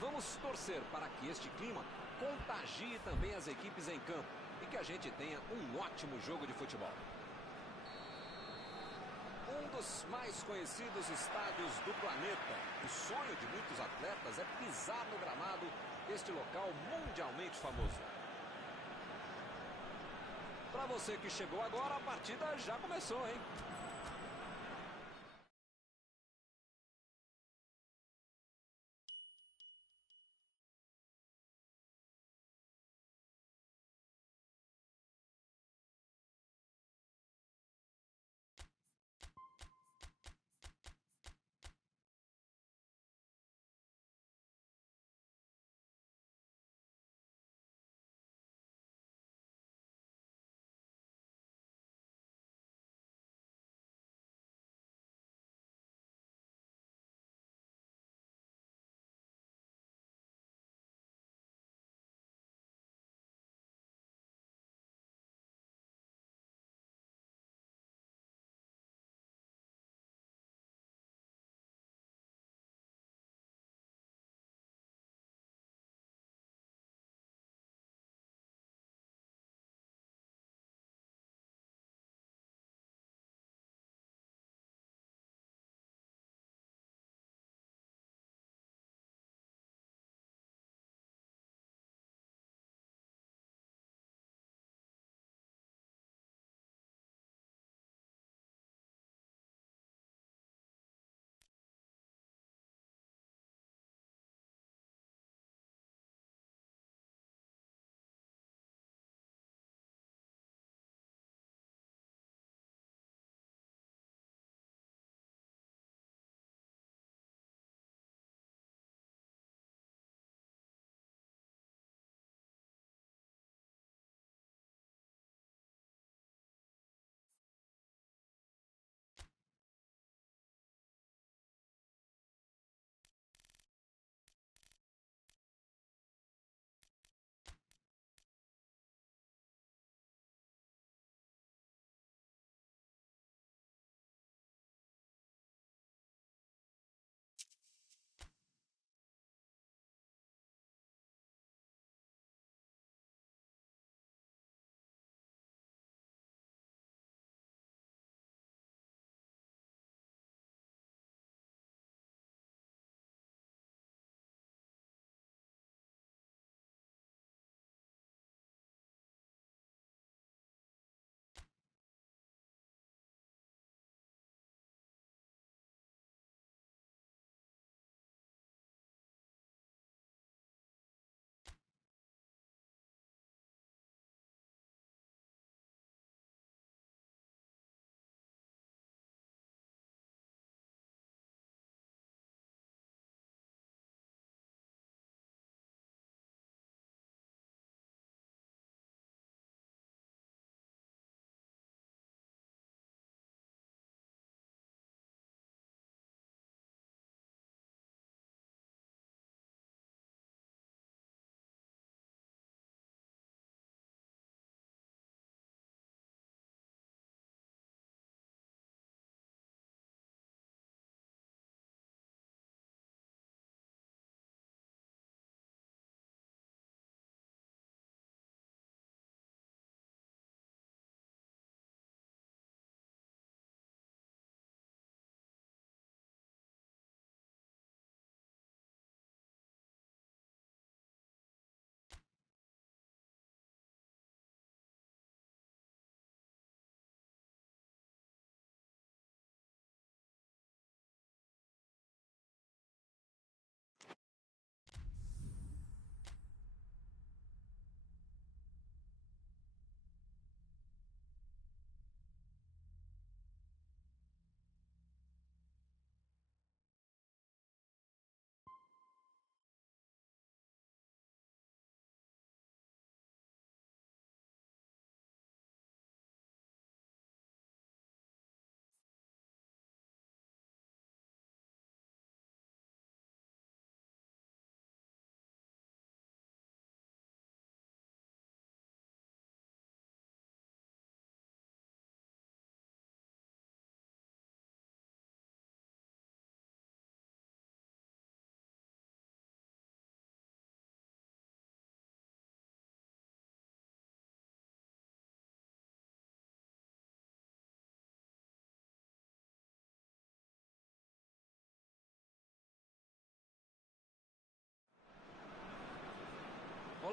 Vamos torcer para que este clima contagie também as equipes em campo e que a gente tenha um ótimo jogo de futebol. Um dos mais conhecidos estádios do planeta. O sonho de muitos atletas é pisar no gramado deste local mundialmente famoso. Para você que chegou agora, a partida já começou, hein?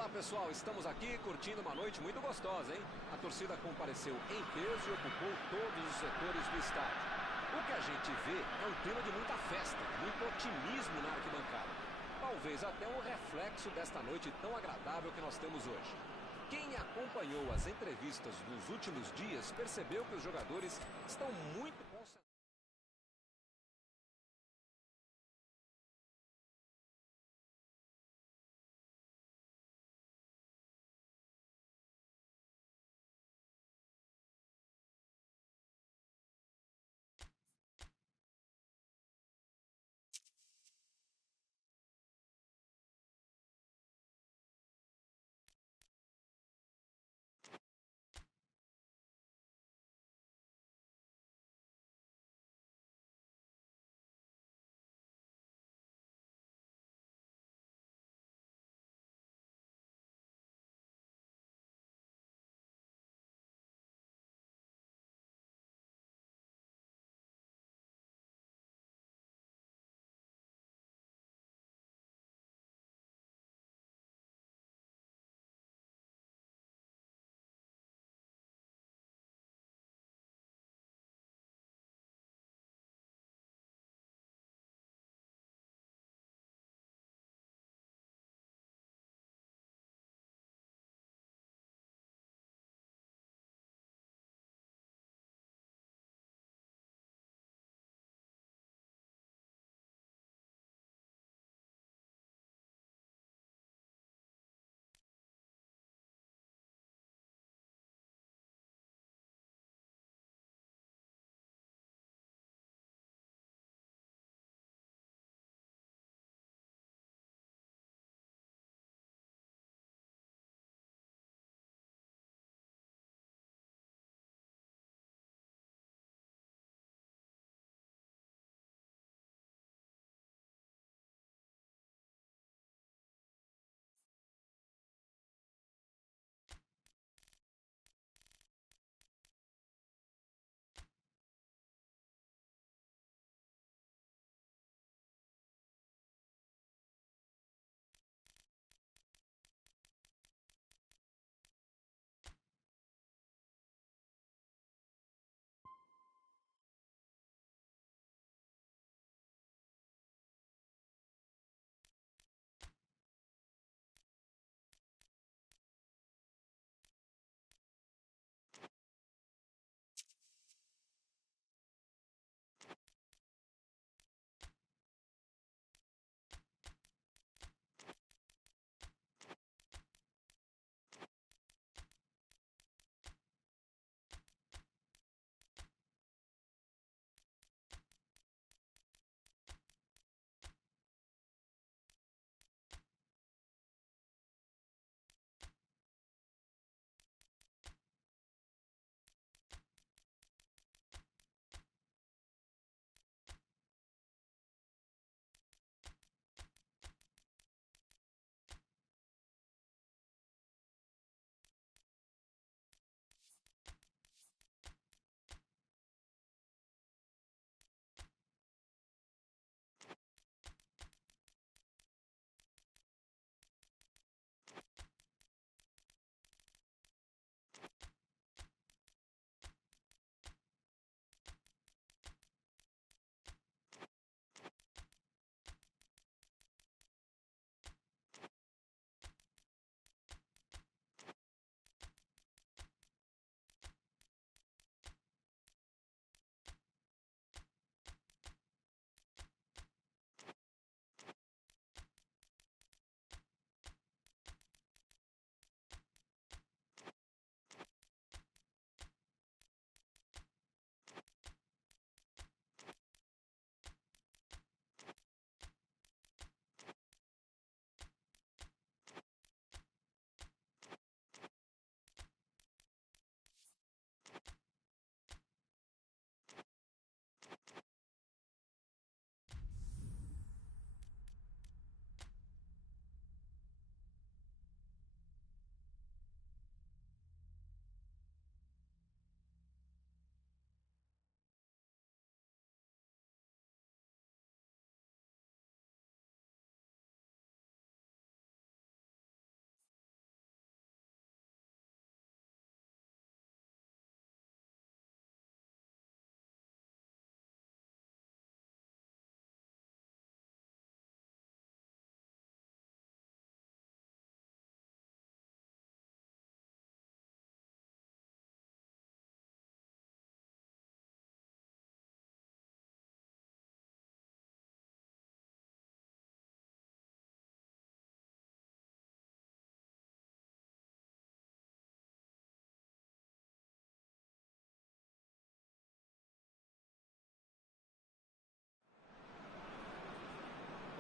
Olá pessoal, estamos aqui curtindo uma noite muito gostosa, hein? A torcida compareceu em peso e ocupou todos os setores do estádio. O que a gente vê é um clima de muita festa, muito otimismo na arquibancada. Talvez até um reflexo desta noite tão agradável que nós temos hoje. Quem acompanhou as entrevistas dos últimos dias percebeu que os jogadores estão muito concentrados.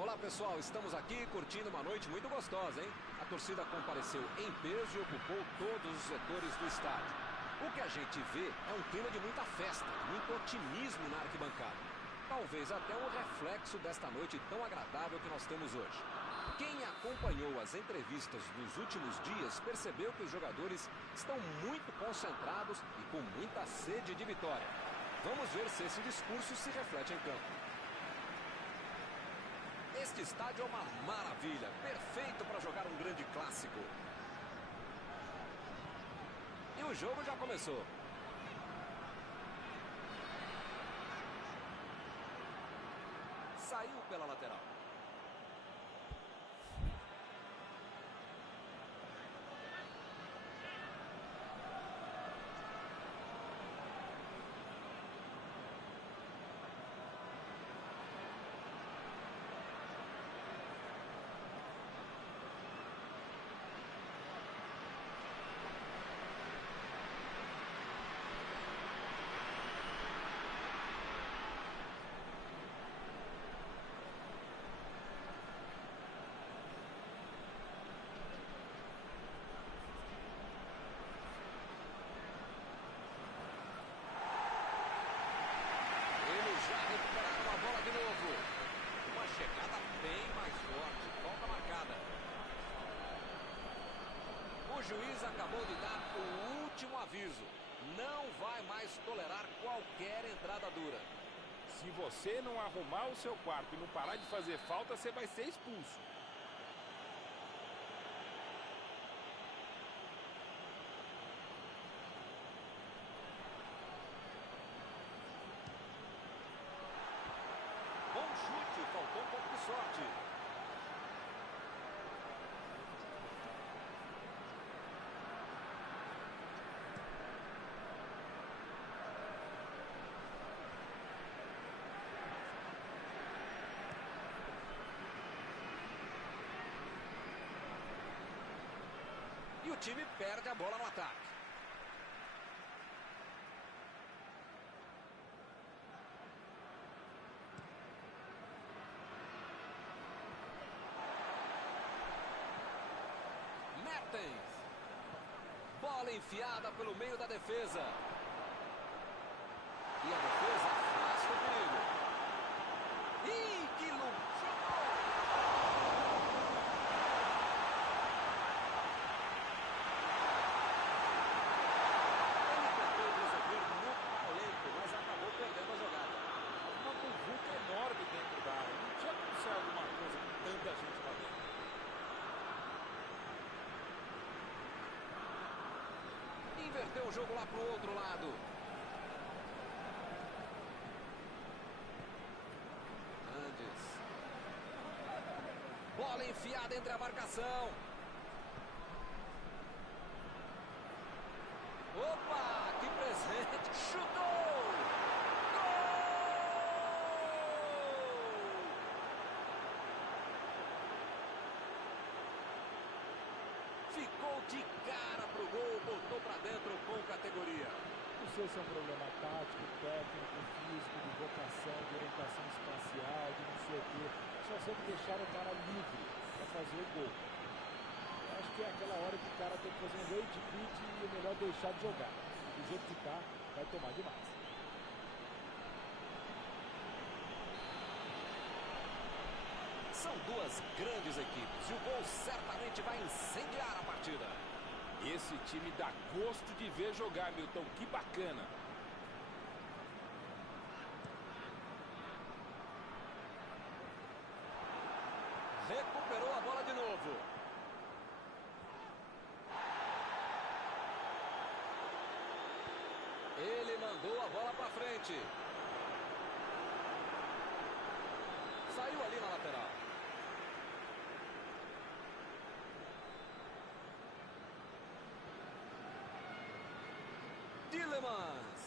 Olá pessoal, estamos aqui curtindo uma noite muito gostosa, hein? A torcida compareceu em peso e ocupou todos os setores do estádio. O que a gente vê é um clima de muita festa, muito otimismo na arquibancada. Talvez até um reflexo desta noite tão agradável que nós temos hoje. Quem acompanhou as entrevistas dos últimos dias percebeu que os jogadores estão muito concentrados e com muita sede de vitória. Vamos ver se esse discurso se reflete em campo. Este estádio é uma maravilha, perfeito para jogar um grande clássico. E o jogo já começou. Saiu pela lateral. Chegada bem mais forte, falta marcada. O juiz acabou de dar o último aviso. Não vai mais tolerar qualquer entrada dura. Se você não arrumar o seu quarto e não parar de fazer falta, você vai ser expulso. Bom chute, faltou um pouco de sorte. E o time perde a bola no ataque. Bola enfiada pelo meio da defesa. E a defesa afasta o perigo. Ih, que luta! Ele tentou resolver no talento, mas acabou perdendo a jogada. Uma muvuca enorme dentro da área. Não tinha como ser alguma coisa com tanta gente lá dentro. Inverteu o jogo lá pro outro lado. Andes. Bola enfiada entre a marcação. Opa, que presente. Chutou! Ficou de cara pro gol, botou pra dentro com categoria. Não sei se é um problema tático, técnico, físico, de vocação, de orientação espacial, de não sei o quê. Só sempre deixaram o cara livre para fazer o gol. Eu acho que é aquela hora que o cara tem que fazer um rage quit e é melhor deixar de jogar. Do jeito que tá, vai tomar demais. São duas grandes equipes e o gol certamente vai incendiar a partida. Esse time dá gosto de ver jogar, Milton. Que bacana. Recuperou a bola de novo. Ele mandou a bola para frente. Saiu ali na lateral. Tielemans.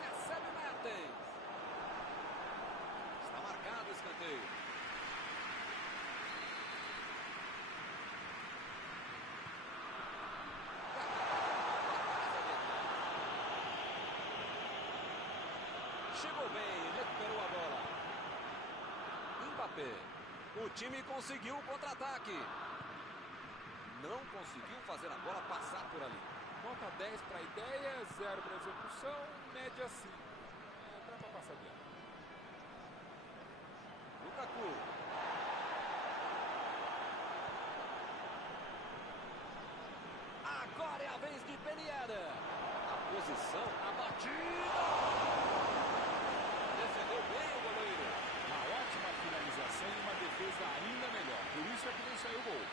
Recebe Mertens. Está marcado o escanteio. Chegou bem, recuperou a bola. Mbappé. O time conseguiu o contra-ataque. Não conseguiu fazer a bola passar por ali. Nota 10 para a ideia, 0 para a execução, média 5. Dá para passar adiante. Lukaku. Agora é a vez de Ben Yedder. A posição, a batida. Defendeu bem o goleiro. Uma ótima finalização e uma defesa ainda melhor. Por isso é que não saiu o gol.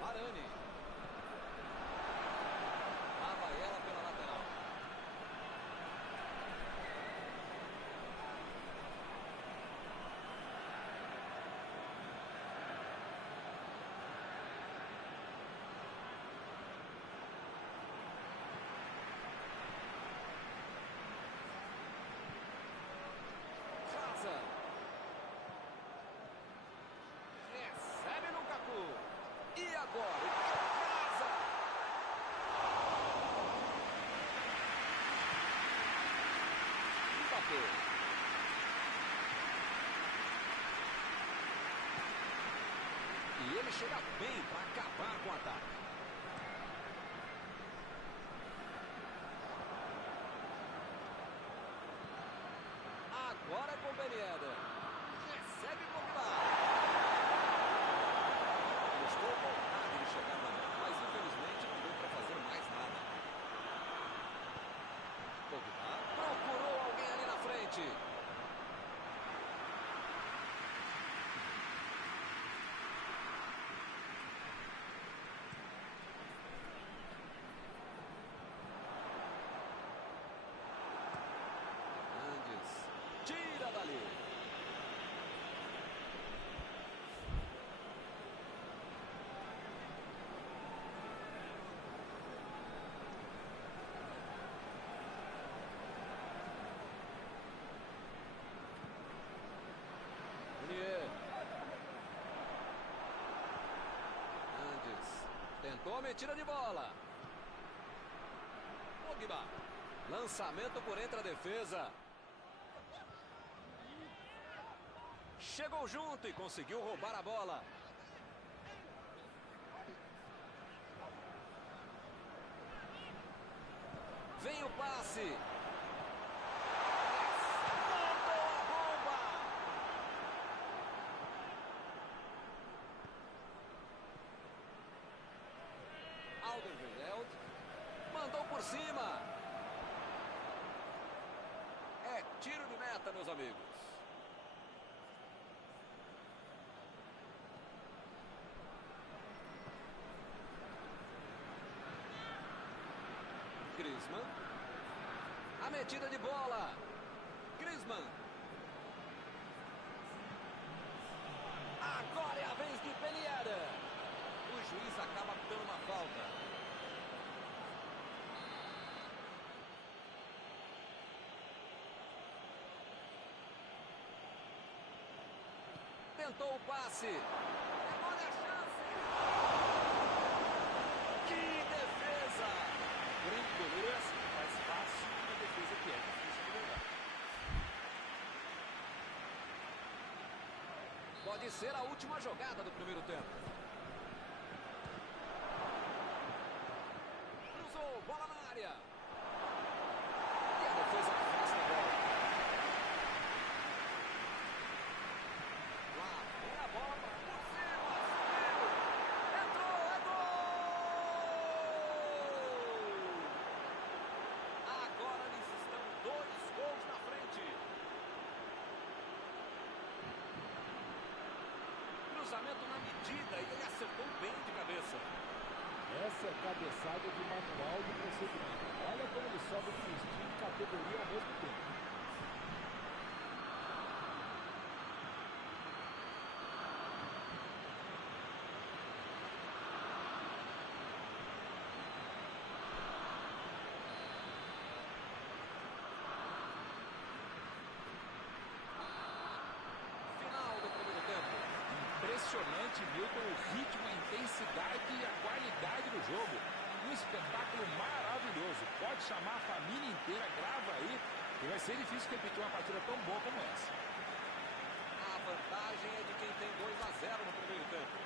Varane. Lá vai ela pela lateral. Casa. Recebe Lukaku. E agora, o Casa! Mbappé. E ele chega bem para acabar com o ataque. Agora é com o Ben Yedder. Recebe o Pogba. Estou com vontade de chegar na mão, mas infelizmente não deu para fazer mais nada. Pogba procurou alguém ali na frente. Hernandes tira dali. Hernandes tentou a metida de bola. Pogba. Lançamento por entre a defesa. Chegou junto e conseguiu roubar a bola. Vem o passe. Mandou a bomba. Alderweireld mandou por cima. É tiro de meta, meus amigos. Griezmann. A metida de bola. Griezmann. Agora é a vez de Ben Yedder. O juiz acaba dando uma falta. Tentou o passe. Olha a chance. Que defesa! O grande goleiro é assim, faz fácil uma defesa que é difícil de jogar. Pode ser a última jogada do primeiro tempo. Cruzou, bola na área. E a defesa afasta a bola. Lá vem a bola para por cima. Subiu. Entrou, é gol! Agora eles estão 2 gols na frente. cruzamento na medida e ele acertou bem de cabeça. Essa é a cabeçada de manual do procedimento. Olha como ele sobe com estilo e categoria ao mesmo tempo. Impressionante, Milton, o ritmo, a intensidade e a qualidade do jogo. Um espetáculo maravilhoso. Pode chamar a família inteira, grava aí. E vai ser difícil repetir uma partida tão boa como essa. A vantagem é de quem tem 2-0 no primeiro tempo.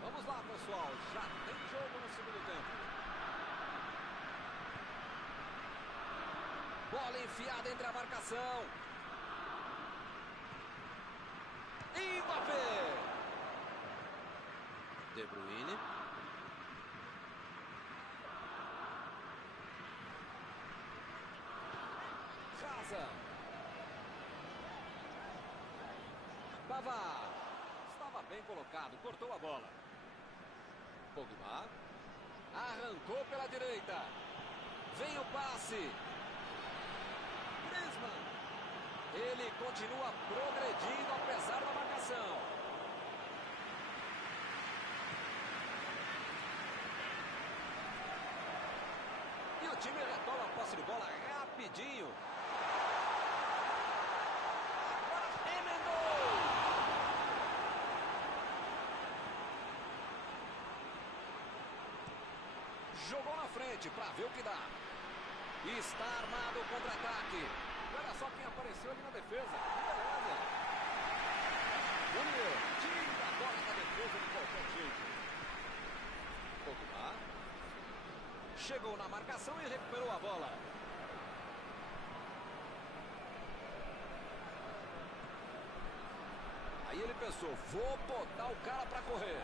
Vamos lá, pessoal. Já tem jogo no segundo tempo. Bola enfiada entre a marcação. Mbappé. De Bruyne. Hazard. Pavard. Estava bem colocado, cortou a bola. Pogba. Arrancou pela direita. Vem o passe. Griezmann. Ele continua progredindo apesar da marcação. E o time retoma a posse de bola rapidinho. Agora emendou. Jogou na frente para ver o que dá. Está armado o contra-ataque. Olha só quem apareceu ali na defesa. Que beleza. Júnior tira a bola da defesa de qualquer jeito. Pogba. Chegou na marcação e recuperou a bola. Aí ele pensou, vou botar o cara para correr.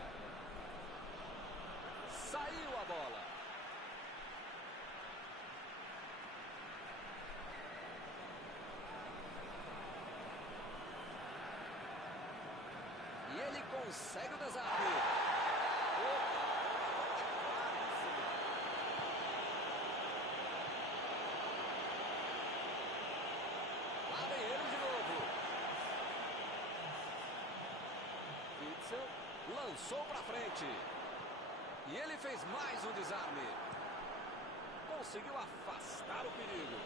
Saiu a bola. E ele consegue o desarme. Lá vem ele de novo. Witzel lançou para frente. E ele fez mais um desarme. Conseguiu afastar o perigo.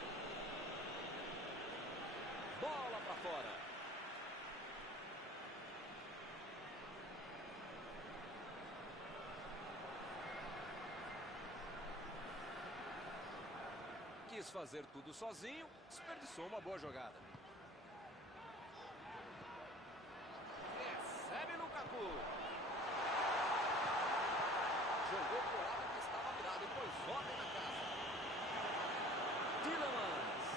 Bola para fora. Quis fazer tudo sozinho, desperdiçou uma boa jogada. Recebe Lukaku. Jogou pro lado que estava virado e pôs ordem na casa. Tielemans.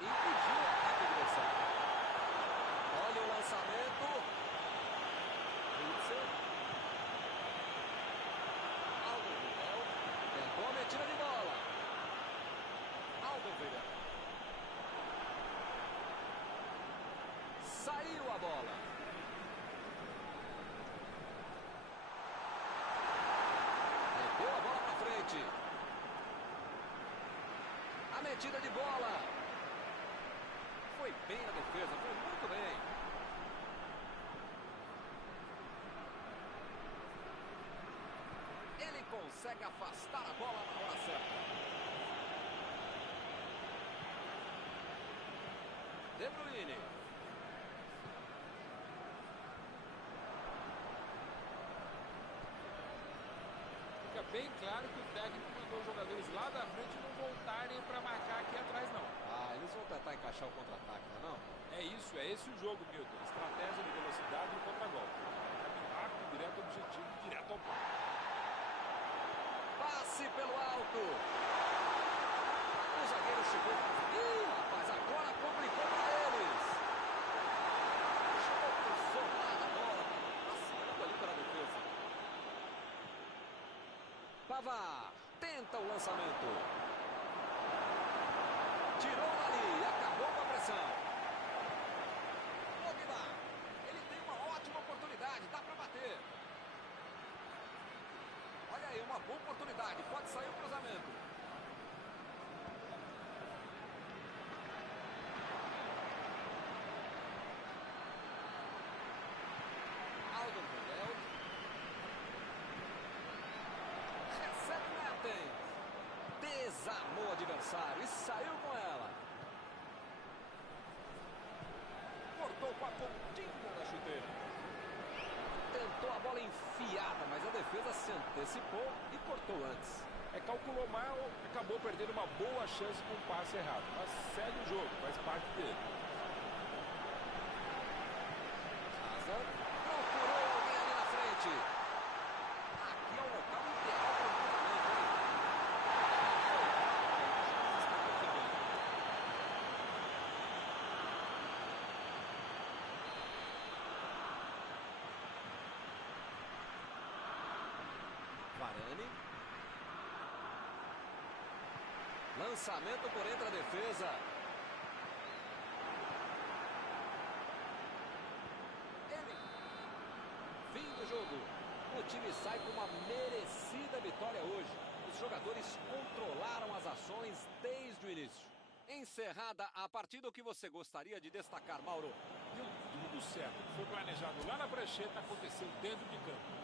Impediu o ataque adversário. Olha o lançamento. Witzel. Tentou a metida de bola. Alderweireld. frente. A metida de bola. Foi bem na defesa, foi muito bem. Ele consegue afastar a bola na hora certa. De Bruyne. Fica bem claro que o técnico mandou os jogadores lá da frente não voltarem para marcar aqui atrás, não. Ah, eles vão tentar encaixar o contra-ataque, não é não? É isso, é esse o jogo, Milton. Estratégia de velocidade e contra-golpe. Caminho rápido, direto ao objetivo, direto ao ponto. Passe pelo alto. O zagueiro chegou. Ih, rapaz, agora complicou para eles. Chegou por soltar a bola. Passeando ali pela defesa. Pavard tenta o lançamento. Tirou dali e acabou com a pressão. Pogba, ele tem uma ótima oportunidade, dá para bater. Olha aí, uma boa oportunidade, pode sair o cruzamento. Alderweireld. Recebe Mertens. Desarmou o adversário e saiu com ela. Cortou com a pontinha da chuteira. Tentou a bola enfiada, mas a defesa se antecipou e cortou antes. Calculou mal, acabou perdendo uma boa chance com um passe errado. Mas segue o jogo, faz parte dele. Hazard procurou alguém ali na frente. Aqui é o local ideal para o cruzamento, hein? Varane. Lançamento por entre a defesa. Ele. Fim do jogo. O time sai com uma merecida vitória hoje. Os jogadores controlaram as ações desde o início. Encerrada a partida, o que você gostaria de destacar, Mauro? Deu tudo certo. O que foi planejado lá na prancheta aconteceu dentro de campo.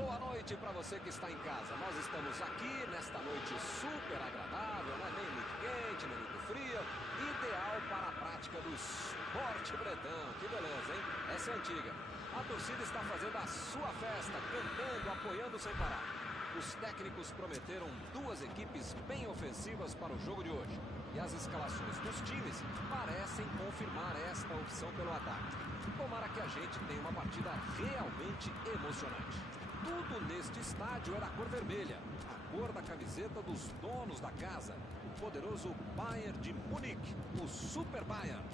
Boa noite para você que está em casa. Nós estamos aqui nesta noite super agradável, né? Nem muito quente, nem muito fria. Ideal para a prática do esporte bretão. Que beleza, hein? Essa é antiga. A torcida está fazendo a sua festa, cantando, apoiando sem parar. Os técnicos prometeram duas equipes bem ofensivas para o jogo de hoje. E as escalações dos times parecem confirmar esta opção pelo ataque. Tomara que a gente tenha uma partida realmente emocionante. Tudo neste estádio é da cor vermelha, a cor da camiseta dos donos da casa, o poderoso Bayern de Munique, o Super Bayern.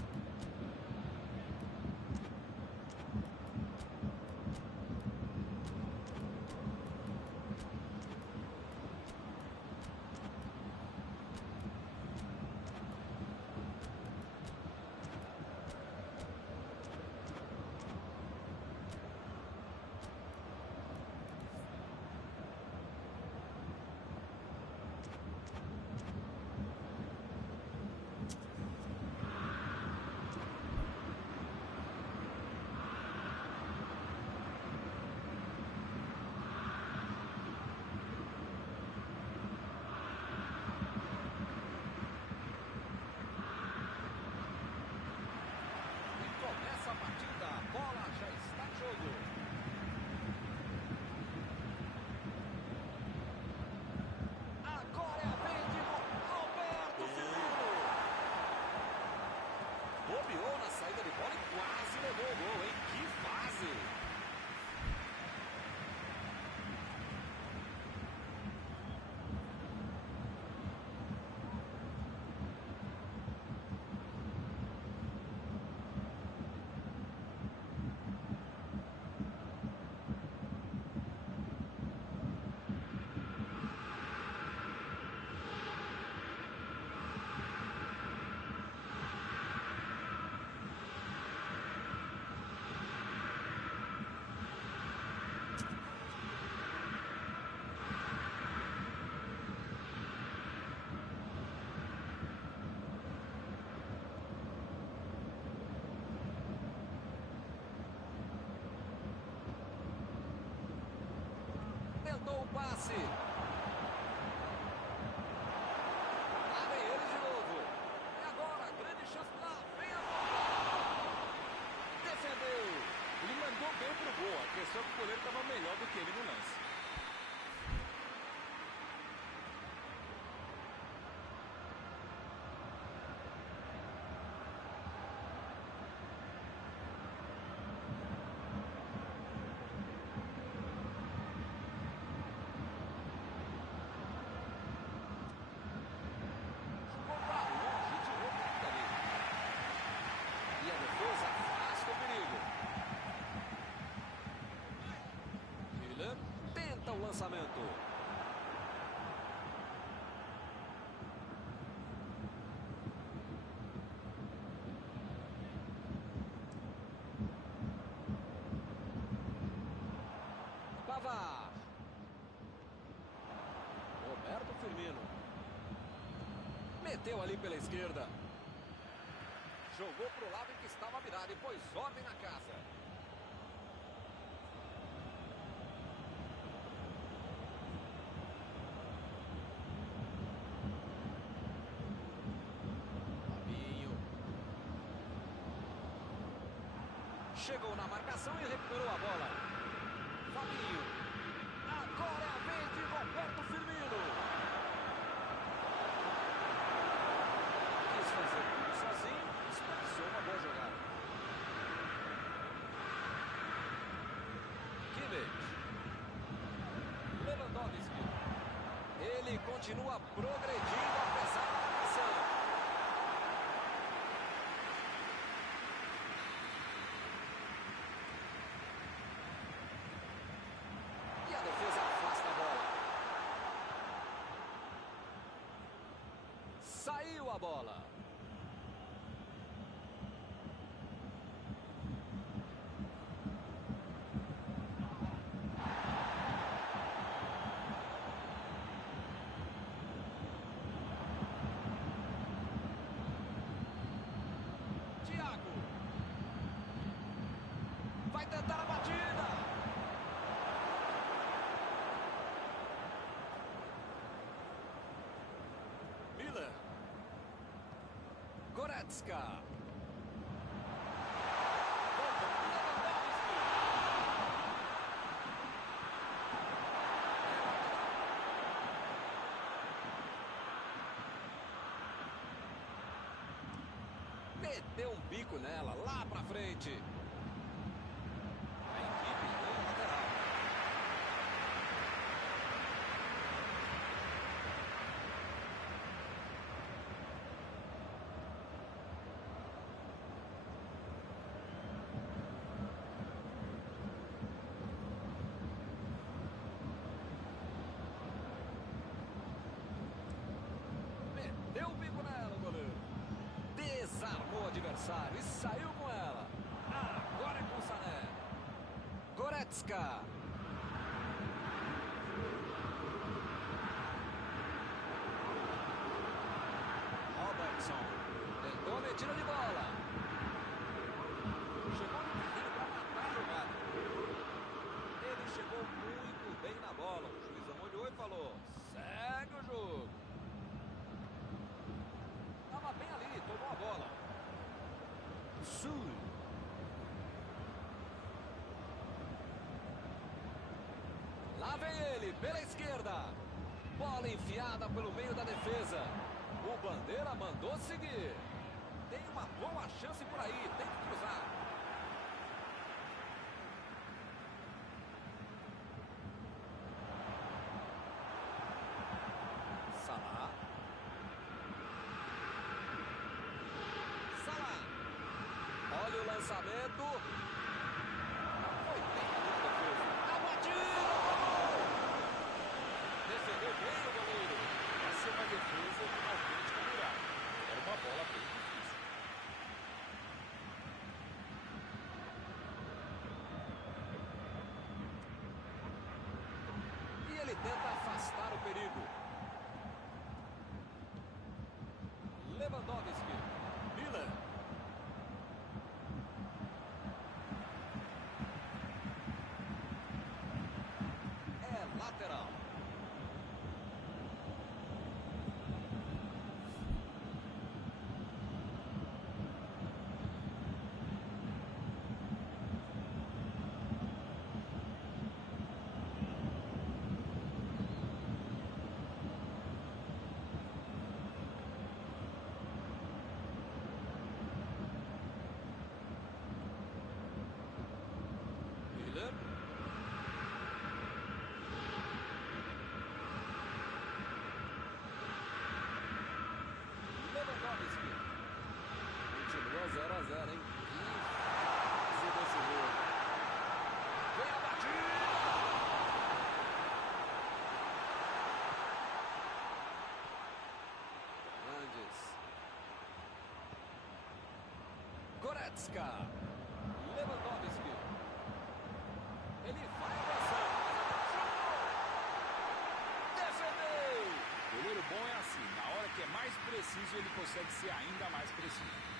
Bobeou na saída de bola e quase levou o gol, hein? Que fase! Tentou o passe. Lá vem ele de novo. E agora, grande chance lá. Vem a bola. Defendeu. Ele mandou bem pro gol. A questão é que o goleiro estava melhor do que ele no lance. Lançamento. Pavard. Roberto Firmino. Meteu ali pela esquerda. Jogou para o lado em que estava virado e pôs ordem na casa. Chegou na marcação e recuperou a bola. Fabinho. Agora é a vez de Roberto Firmino. Quis fazer tudo sozinho, desperdiçou uma boa jogada. Kimmich. Lewandowski. Ele continua progredindo apesar da marcação. Saiu a bola. Thiago. Vai tentar a batida. Goretzka. Meteu um bico nela, lá pra frente. A equipe ganha o lateral. Meteu o bico nela, o goleiro. Desarmou o adversário e saiu com ela. Agora é com o Sané. Goretzka. Robertson. Tentou a metida de bola. Chegou no carrinho para matar a jogada. Ele chegou muito bem na bola. O juizão olhou e falou: segue o jogo. Estava bem ali, tomou a bola. Sul. Lá vem ele, pela esquerda. Bola enfiada pelo meio da defesa. O Bandeira mandou seguir. Tem uma boa chance por aí, tem que cruzar. Salah. Olha o lançamento. Foi bem a defesa. A batida! Defendeu bem o goleiro. Essa é uma defesa de uma autêntica muralha. Era uma bola bem difícil. E ele tenta afastar o perigo. Lewandowski. Miller. Lateral. Miller. Lewandowski. Continua 0-0, hein? Que fase desse jogo. Vem a batida! Fernandes. Goretzka. Lewandowski. Ele vai avançando. Defendeu! Goleiro bom é assim, na hora que é mais preciso, ele consegue ser ainda mais preciso.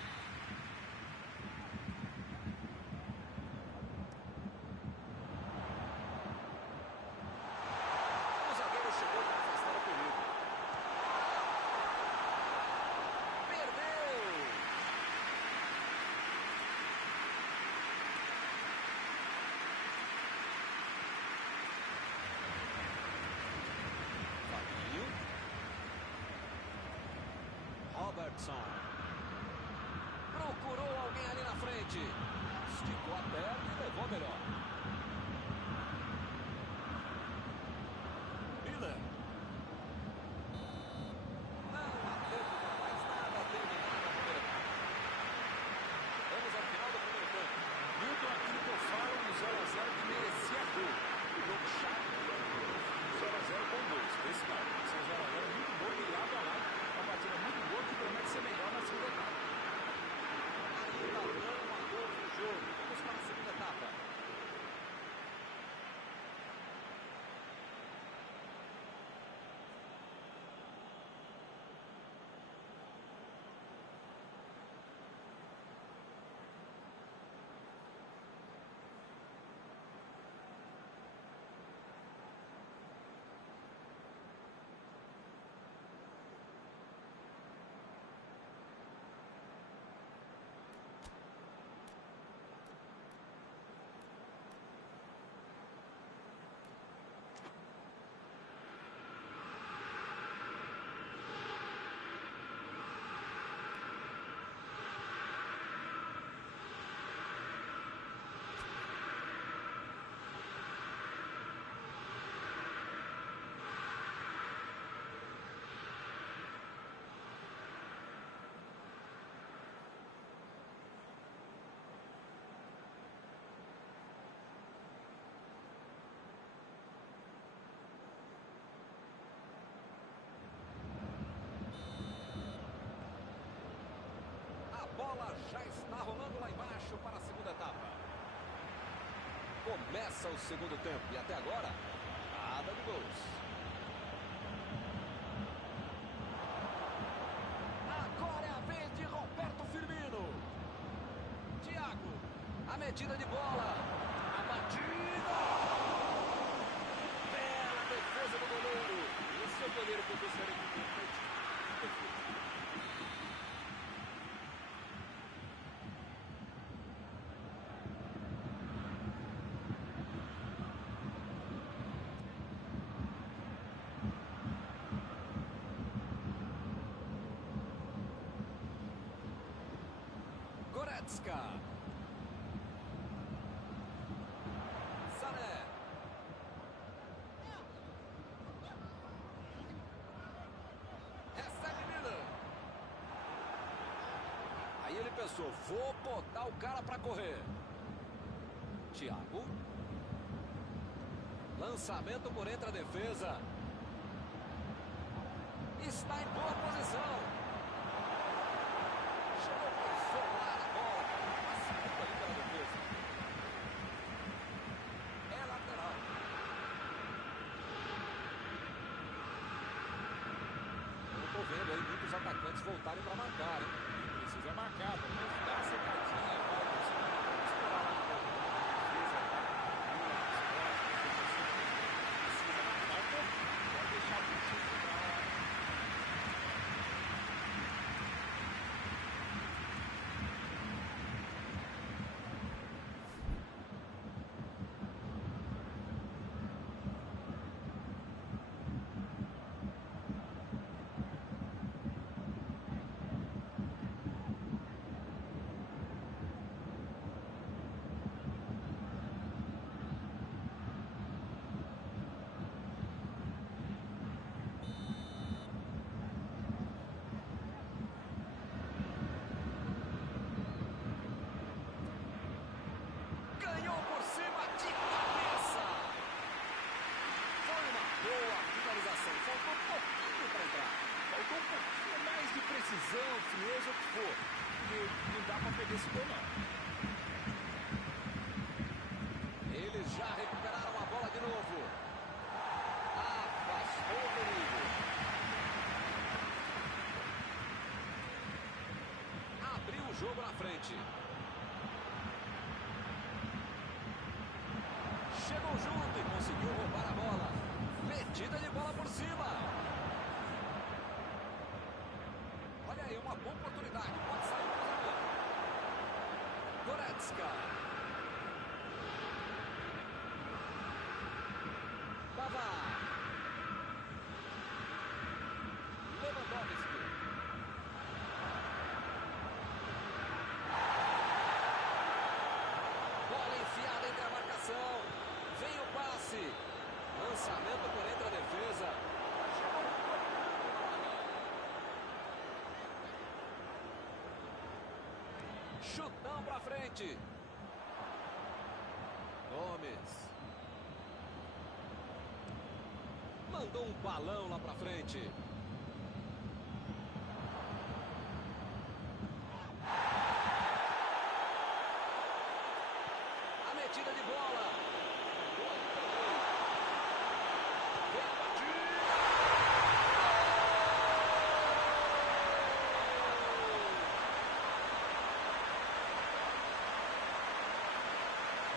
O zagueiro chegou para afastar o perigo. Perdeu! Fabinho. Robertson. Procurou alguém ali na frente. Esticou a perna e levou melhor. Miller. Não há tempo para mais nada. Terminada a primeira etapa. Vamos ao final do primeiro tempo. Milton, aquilo que eu falo, um 0-0 que merecia gol. O jogo chato, 0-0 com gols. Esse não, esse é um 0-0 muito bom de lado a lado. Uma batida muito boa que promete ser melhor na segunda etapa. Ainda não há gols no jogo. Vamos para a segunda etapa. Começa o segundo tempo e até agora, nada de gols. Agora é a vez de Roberto Firmino. Thiago, a metida de bola. A batida. Bela defesa do goleiro. Esse é o goleiro que eu gostaria de ter feito. Goretzka. Sané. Recebe Miller. Aí ele pensou, vou botar o cara para correr. Thiago. Lançamento por entre a defesa. Está em boa posição. Chegou para solar a bola. Passando ali pela defesa. É lateral. Eu estou vendo aí muitos atacantes voltarem para marcar, hein? Precisa marcar, pelo menos dá a secadinha, vai conseguir estourar lá no defesa, tá? Precisa marcar um pouquinho, pode deixar o bicho ficar lá. Ganhou por cima de cabeça. Foi uma boa finalização. Faltou um pouquinho para entrar. Faltou um pouquinho mais de precisão, frieza, o que for. Porque não dá pra perder esse gol, não. Eles já recuperaram a bola de novo. Afastou o perigo. Abriu o jogo na frente. Chegou junto e conseguiu roubar a bola. Metida de bola por cima. Olha aí, uma boa oportunidade. Pode sair o cruzamento. Goretzka. Pavard. Lewandowski. Bola enfiada entre a marcação. Vem o passe. Lançamento por entre a defesa. Chutão pra frente. Gomes. Mandou um balão lá pra frente. A metida de bola. Vem a batida.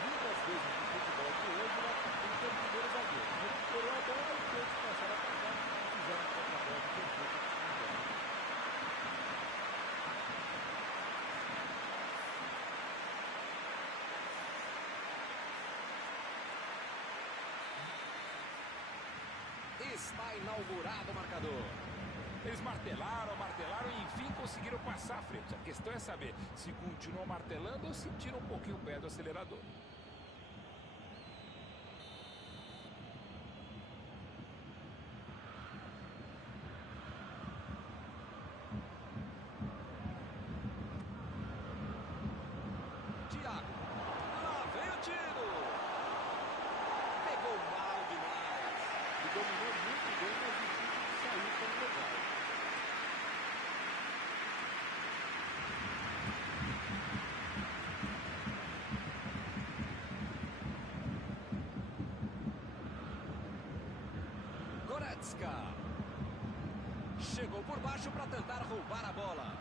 Muitas vezes no futebol de hoje, tem que ter o primeiro zagueiro. Recuperou a bola e todos passaram a atacar e fizeram um contra-bola de perfeito. Está inaugurado o marcador. Eles martelaram e enfim conseguiram passar à frente. A questão é saber se continuam martelando ou se tiram um pouquinho o pé do acelerador. Thiago. Lá vem o tiro. Pegou mal demais. E dominou muito bem, mas difícil de sair pelo legal. Goretzka. Chegou por baixo para tentar roubar a bola.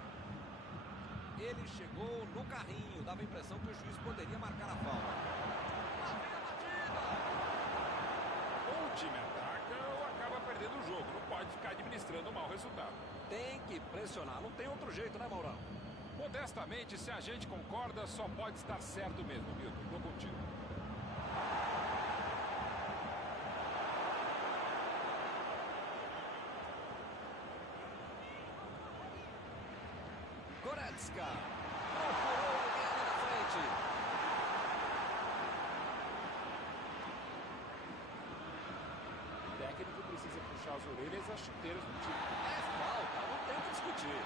Ele chegou no carrinho. Dava a impressão que o juiz poderia marcar a falta. Lá vem a batida. Ou o time ataca ou acaba perdendo o jogo. Não pode ficar administrando o mau resultado. Tem que pressionar. Não tem outro jeito, né, Maurão? Modestamente, se a gente concorda, só pode estar certo mesmo, Milton. Tô contigo. Goretzka. Procurou alguém ali na frente. O técnico precisa puxar as orelhas e as chuteiras do time. É falta, não tem o que discutir.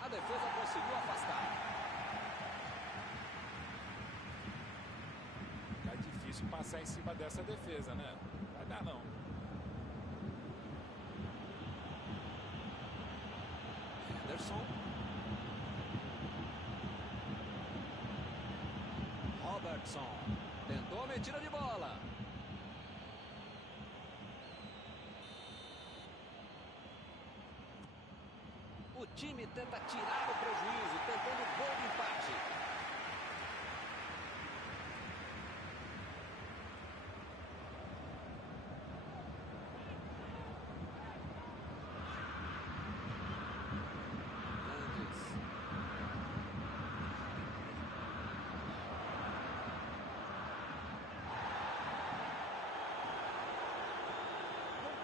A defesa conseguiu afastar. Tá difícil passar em cima dessa defesa, né? Vai dar não. Henderson. Robertson. Tentou a metida de bola. O time tenta tirar o prejuízo, tentando o gol de empate.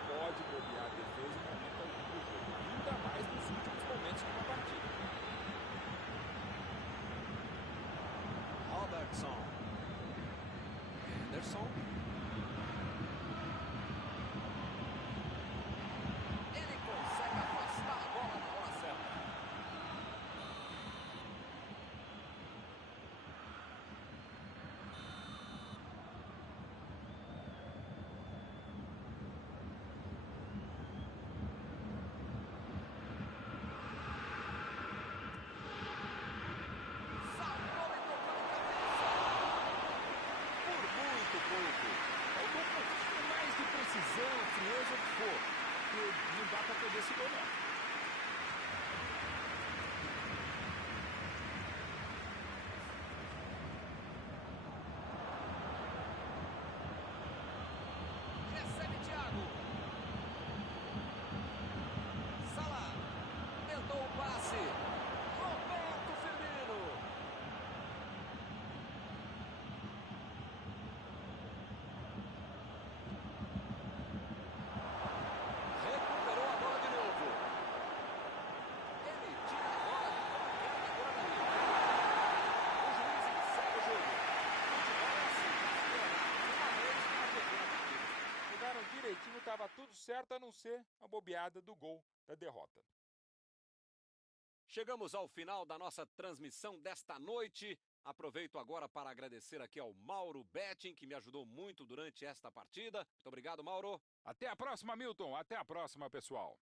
Pode bobear a defesa em momento algum do jogo, ainda mais nos últimos momentos de uma partida. Robertson. Henderson. Ele consegue afastar a bola na hora certa. Faltou um pouquinho mais de precisão, frieza, o que for. Porque não dá pra perder esse gol, não. Recebe Thiago. Salah. Tentou o passe. Roberto Firmino. Recuperou a bola de novo. Ele tira a bola de qualquer agora dali. O juiz segue o jogo. Futebol é assim. Uma vez para perder a partida. Jogaram direitinho, estava tudo certo, a não ser a bobeada do gol da derrota. Chegamos ao final da nossa transmissão desta noite. Aproveito agora para agradecer aqui ao Mauro Betting, que me ajudou muito durante esta partida. Muito obrigado, Mauro. Até a próxima, Milton. Até a próxima, pessoal.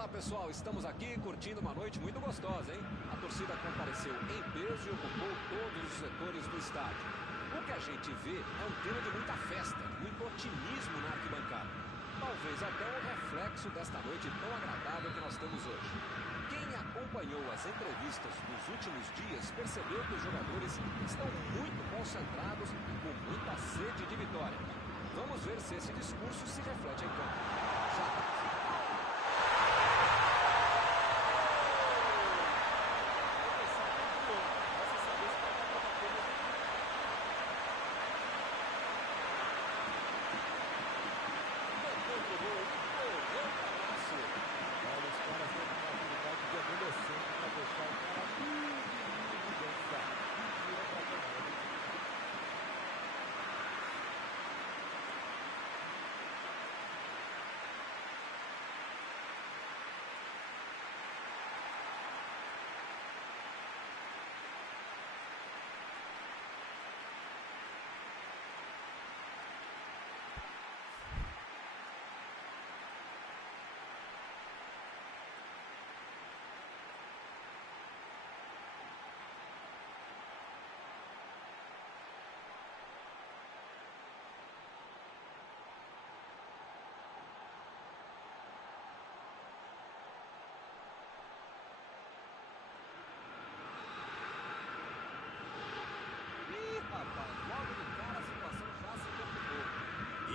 Olá pessoal, estamos aqui curtindo uma noite muito gostosa, hein? A torcida compareceu em peso e ocupou todos os setores do estádio. O que a gente vê é um clima de muita festa, muito otimismo na arquibancada. Talvez até um reflexo desta noite tão agradável que nós temos hoje. Quem acompanhou as entrevistas dos últimos dias percebeu que os jogadores estão muito concentrados e com muita sede de vitória. Vamos ver se esse discurso se reflete em campo. Já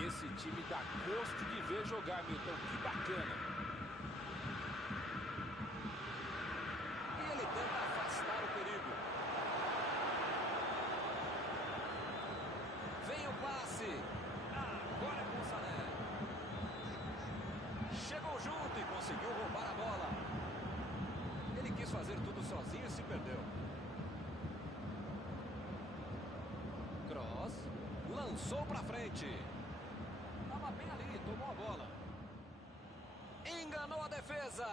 esse time dá gosto de ver jogar, Milton. Que bacana. E ele tenta afastar o perigo. Vem o passe. Agora é com o Sané. Chegou junto e conseguiu roubar a bola. Ele quis fazer tudo sozinho e se perdeu. Cross. Lançou pra frente. Estava bem ali, tomou a bola. Enganou a defesa.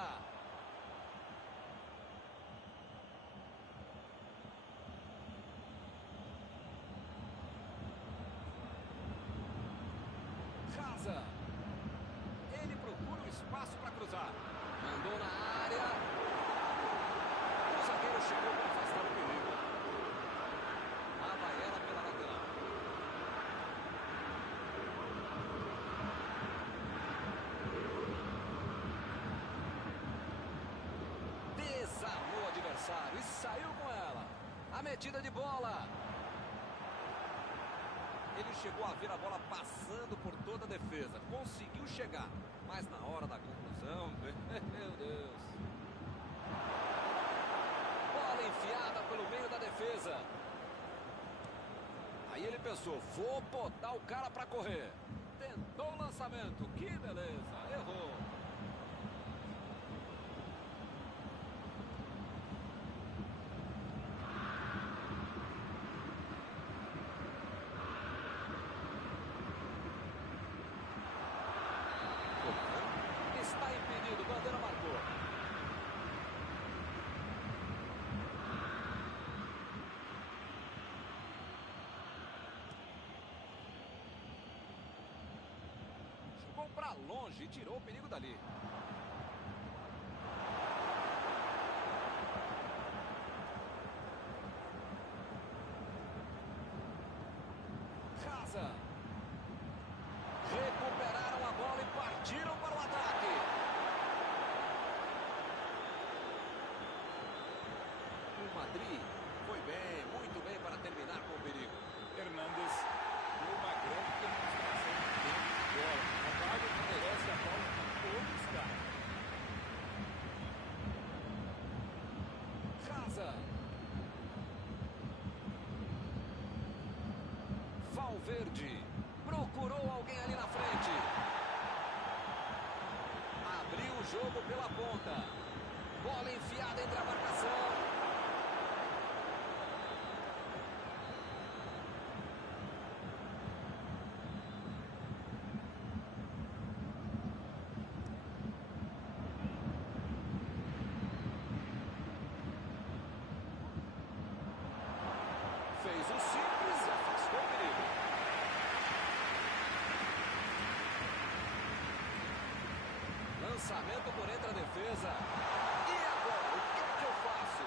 Casa. Ele procura o espaço para cruzar. Mandou na área. O zagueiro chegou para afastar o perigo. Lá vai ela pela lateral. Desarmou o adversário e saiu com ela. A metida de bola. Ele chegou a ver a bola passando por toda a defesa. Conseguiu chegar. Mas na hora da conclusão, meu Deus. Bola enfiada pelo meio da defesa. Aí ele pensou, vou botar o cara para correr. Tentou o lançamento. Que beleza. Errou. Está impedido, bandeira marcou. Jogou para longe e tirou o perigo dali. Casa. Recuperaram a bola e partiram para o ataque. O Madrid foi bem, muito bem para terminar com o perigo. Hernandes deu uma grande demonstração de tempo de bola. A vaga que merece a bola com todos os caras. Casa. Valverde procurou alguém ali na frente. Abriu o jogo pela ponta. Bola enfiada entre a marcação. Fez o simples e afastou o perigo. Lançamento por entre a defesa. E agora, o que é que eu faço?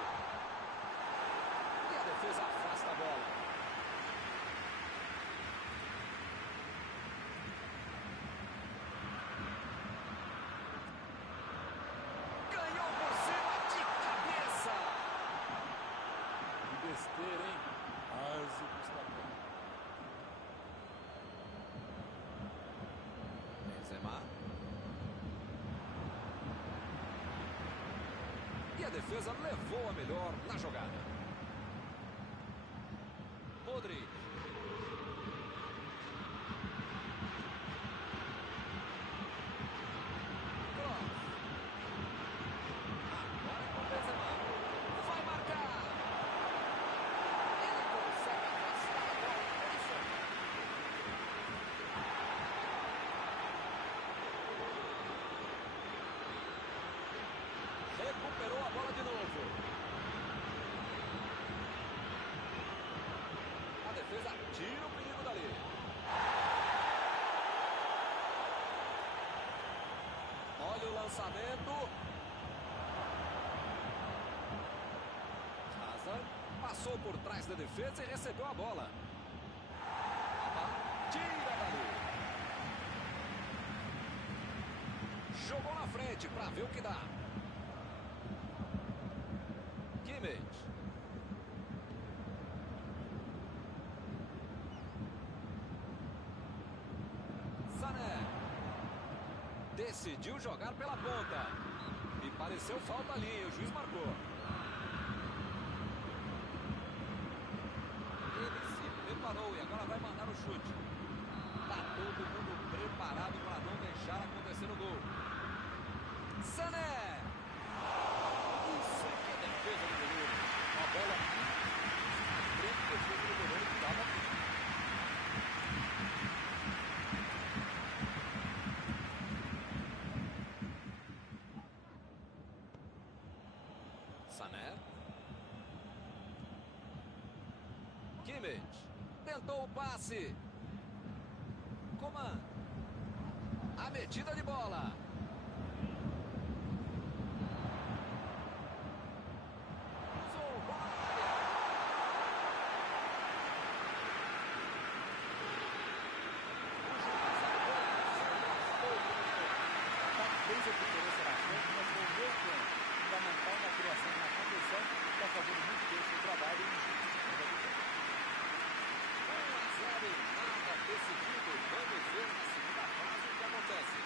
E a defesa afasta a bola. Ganhou por cima de cabeça. Que besteira, hein? Quase Gustavo. Benzema. E a defesa levou a melhor na jogada. Modric. Kroos. Agora é com o Benzema. Vai marcar. Ele consegue afastar a bola do Alisson. Recuperou a bola de novo. A defesa tira o perigo dali. Olha o lançamento. Hazard passou por trás da defesa e recebeu a bola. Tira dali. Jogou na frente para ver o que dá. Kimmich. Sané. Decidiu jogar pela ponta. Me pareceu falta ali, o juiz marcou. Ele se preparou e agora vai mandar o chute. Tá todo mundo preparado para não deixar acontecer o gol. Sané. Isso é que é defesa do goleiro. Uma bola muito frente à defesa do goleiro que estava aqui. Sané. Kimmich. Tentou o passe. Coman. A metida de bola. Cruzou, bola na área. O juiz apenas Fez a diferença na frente, mas foi o meu tempo fundamental na criação e na condução, está fazendo muito bem o seu trabalho e injusto. 1-0 e nada decidido. Vamos ver na segunda fase o que acontece.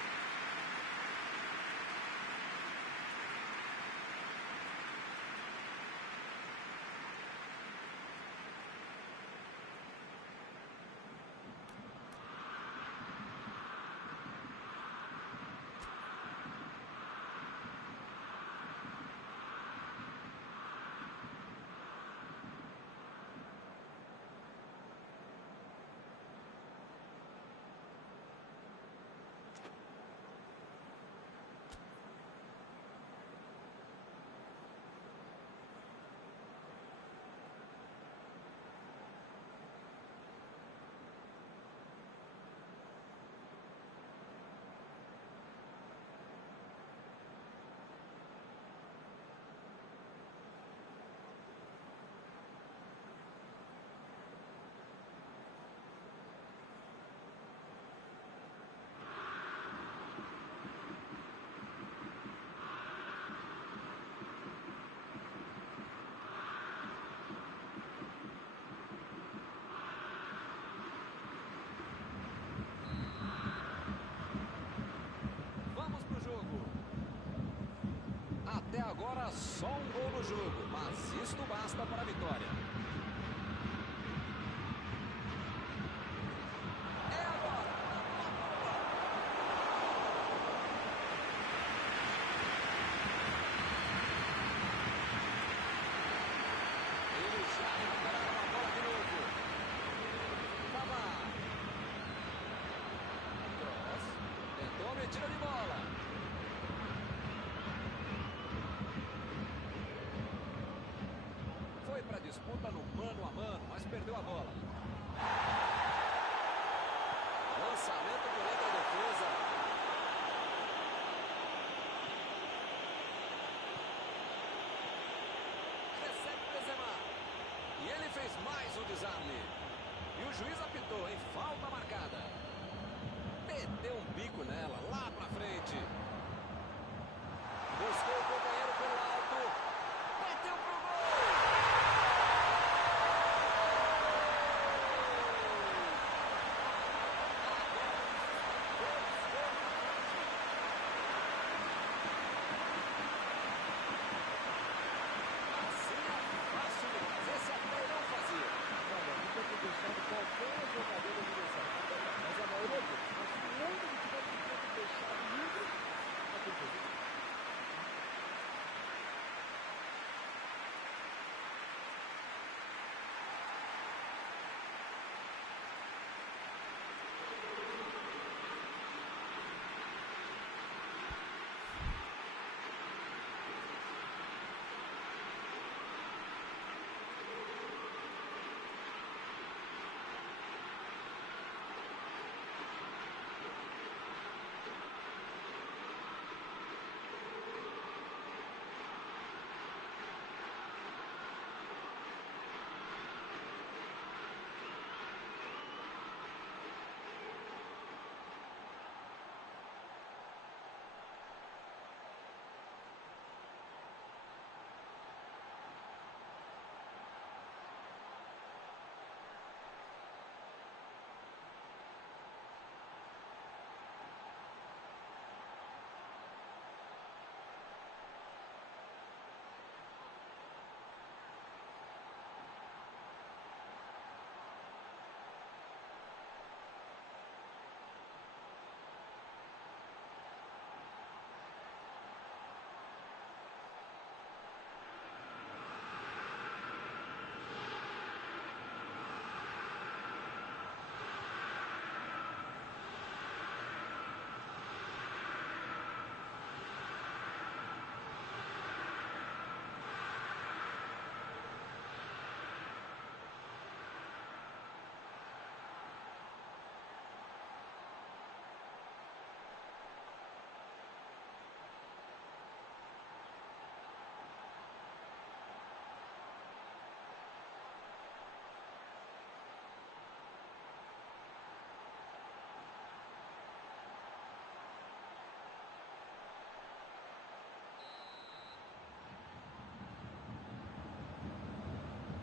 Até agora, só um gol no jogo, mas isto basta para a vitória. É agora! Ele já recupera a bola de novo. Pavard. Kroos. Tentou a metida de bola. Foi para a disputa no mano a mano, mas perdeu a bola. Lançamento por entre a defesa. fez mais um desarme. E o juiz apitou, em falta marcada. Meteu um bico nela, lá pra frente. Buscou o companheiro pelo alto. Bateu pro gol. Assim é fácil demais. Esse até não fazia. Olha, nunca ter deixado qualquer jogador do adversário. Mas a maioria deles. Mas o único que tiver que ter deixado livre é quem fez isso.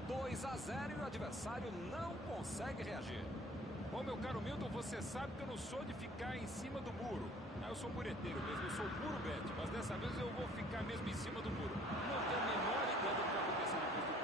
Dois a 0 e o adversário não consegue reagir. Ô, meu caro Milton, você sabe que eu não sou de ficar em cima do muro. Eu sou mureteiro mesmo, eu sou muro bet, mas dessa vez eu vou ficar mesmo em cima do muro. Não tenho a menor ideia do que vai acontecer depois do gol.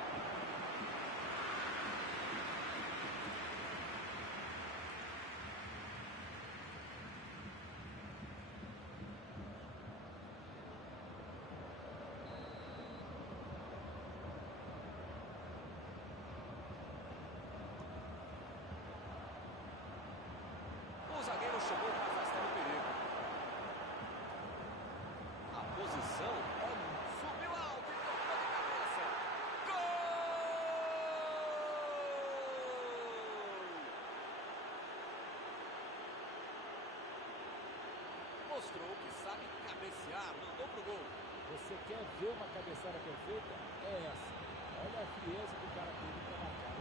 O zagueiro chegou para afastar o perigo. A posição é... Subiu alto e tocou de cabeça. Gol! Mostrou que sabe cabecear, mandou pro gol. Você quer ver uma cabeçada perfeita? É essa. Olha a frieza que o cara teve para marcar.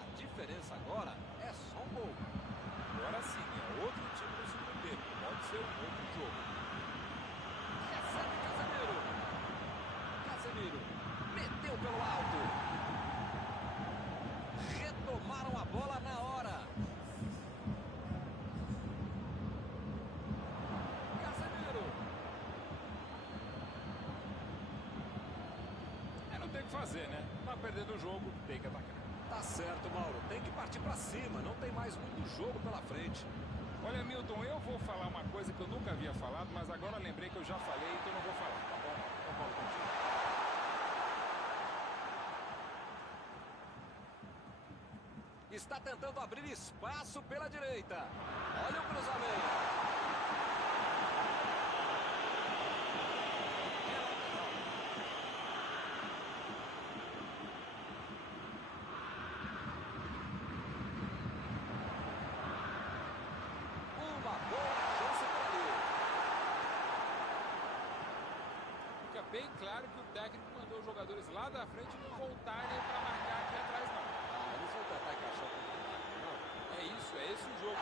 A diferença agora é só um gol. Agora sim, é outro time no segundo tempo. Pode ser um outro jogo. Recebe Casemiro. Casemiro meteu pelo alto. Retomaram a bola na hora. Casemiro. Não tem o que fazer, né? Tá perdendo o jogo, tem que atacar. Tá certo, Mauro. Tem que partir pra cima. Não tem mais muito jogo pela frente. Olha, Milton, eu vou falar uma coisa que eu nunca havia falado, mas agora lembrei que eu já falei, então não vou falar, tá bom? Então, Paulo, continua. Está tentando abrir espaço pela direita. Olha o cruzamento. bem claro que o técnico mandou os jogadores lá da frente não voltarem para marcar aqui atrás, não. Ah, eles vão tentar encaixar o contra-ataque, não? É isso, é esse o jogo.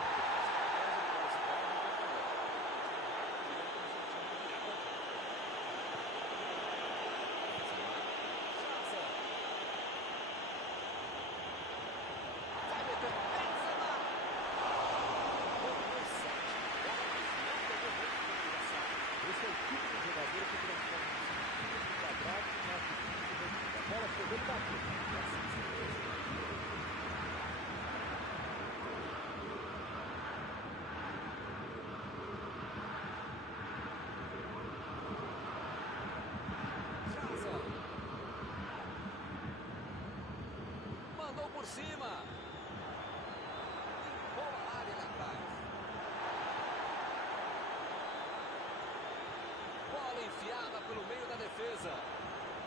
Vai meter uma Benzema! Colocou 7. Não pegou muito de comunicação. Esse é o tipo de jogador que transforma os centímetros quadrados em metros de medida. A bola chegou e bateu. Assim se fez. Jaza. Mandou por cima. Boa área ali atrás. Bola enfiada pelo meio da defesa.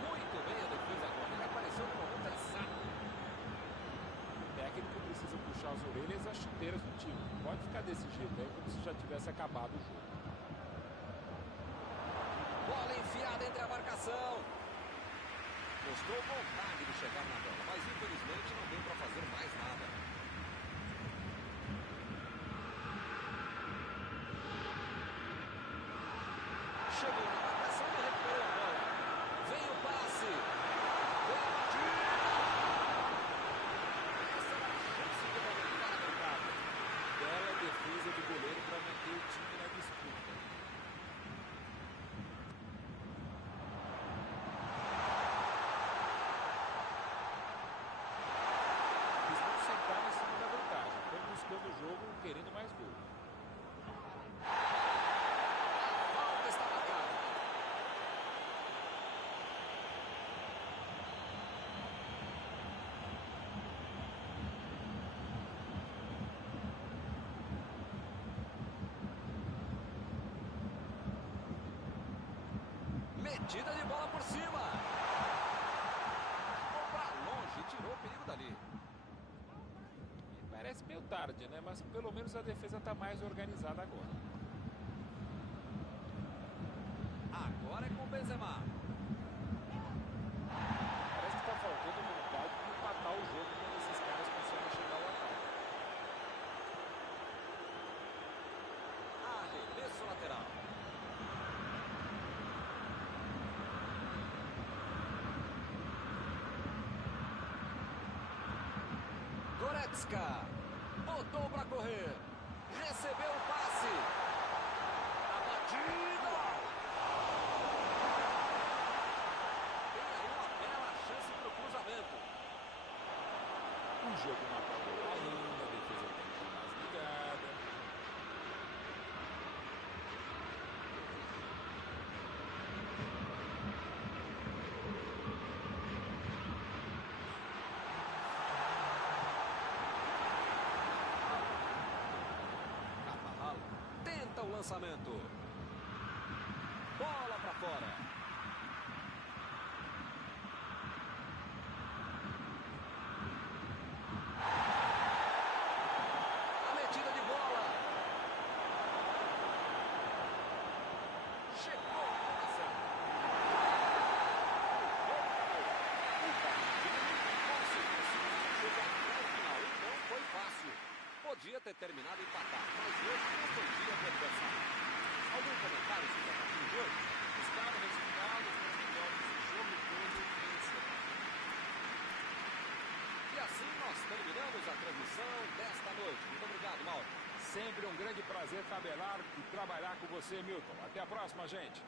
Muito bem a defesa agora. Ele apareceu no momento exato. O técnico precisa puxar as orelhas e as chuteiras do time. Não pode ficar desse jeito aí como se já tivesse acabado o jogo. Bola enfiada entre a marcação. Mostrou vontade de chegar na bola, mas infelizmente não deu para fazer mais nada. Chegou na marcação e recuperou a bola. Vem o passe. Vem a batida. Essa era a chance de aumentar a vantagem. Bela defesa do goleiro para manter o time na disputa. Eles não sentaram em cima da vantagem. Estão buscando o jogo, querendo mais gol. A falta está marcada. Metida de bola por cima. Ficou pra longe, tirou o perigo dali. Parece meio tarde, né? Mas pelo menos a defesa está mais organizada agora. Agora é com Benzema. Parece que está faltando vontade de empatar o jogo quando esses caras conseguem chegar ao ataque. Arremesso lateral. Goretzka. Botou para correr. Recebeu o passe. A batida. Tem aí uma bela chance para o cruzamento. O jogo não acabou ainda, a defesa tem que estar mais ligada. Carvajal tenta o lançamento. Bola para fora. A metida de bola. Chegou a marcação. Chegar no final, então foi fácil. Podia ter terminado empatado, mas hoje não foi dia do adversário. Algum comentário sobre a partida de hoje? Buscaram resultados, mas melhores o jogo todo e venceram. E assim nós terminamos a transmissão desta noite. Muito obrigado, Mauro. Sempre um grande prazer tabelar e trabalhar com você, Milton. Até a próxima, gente.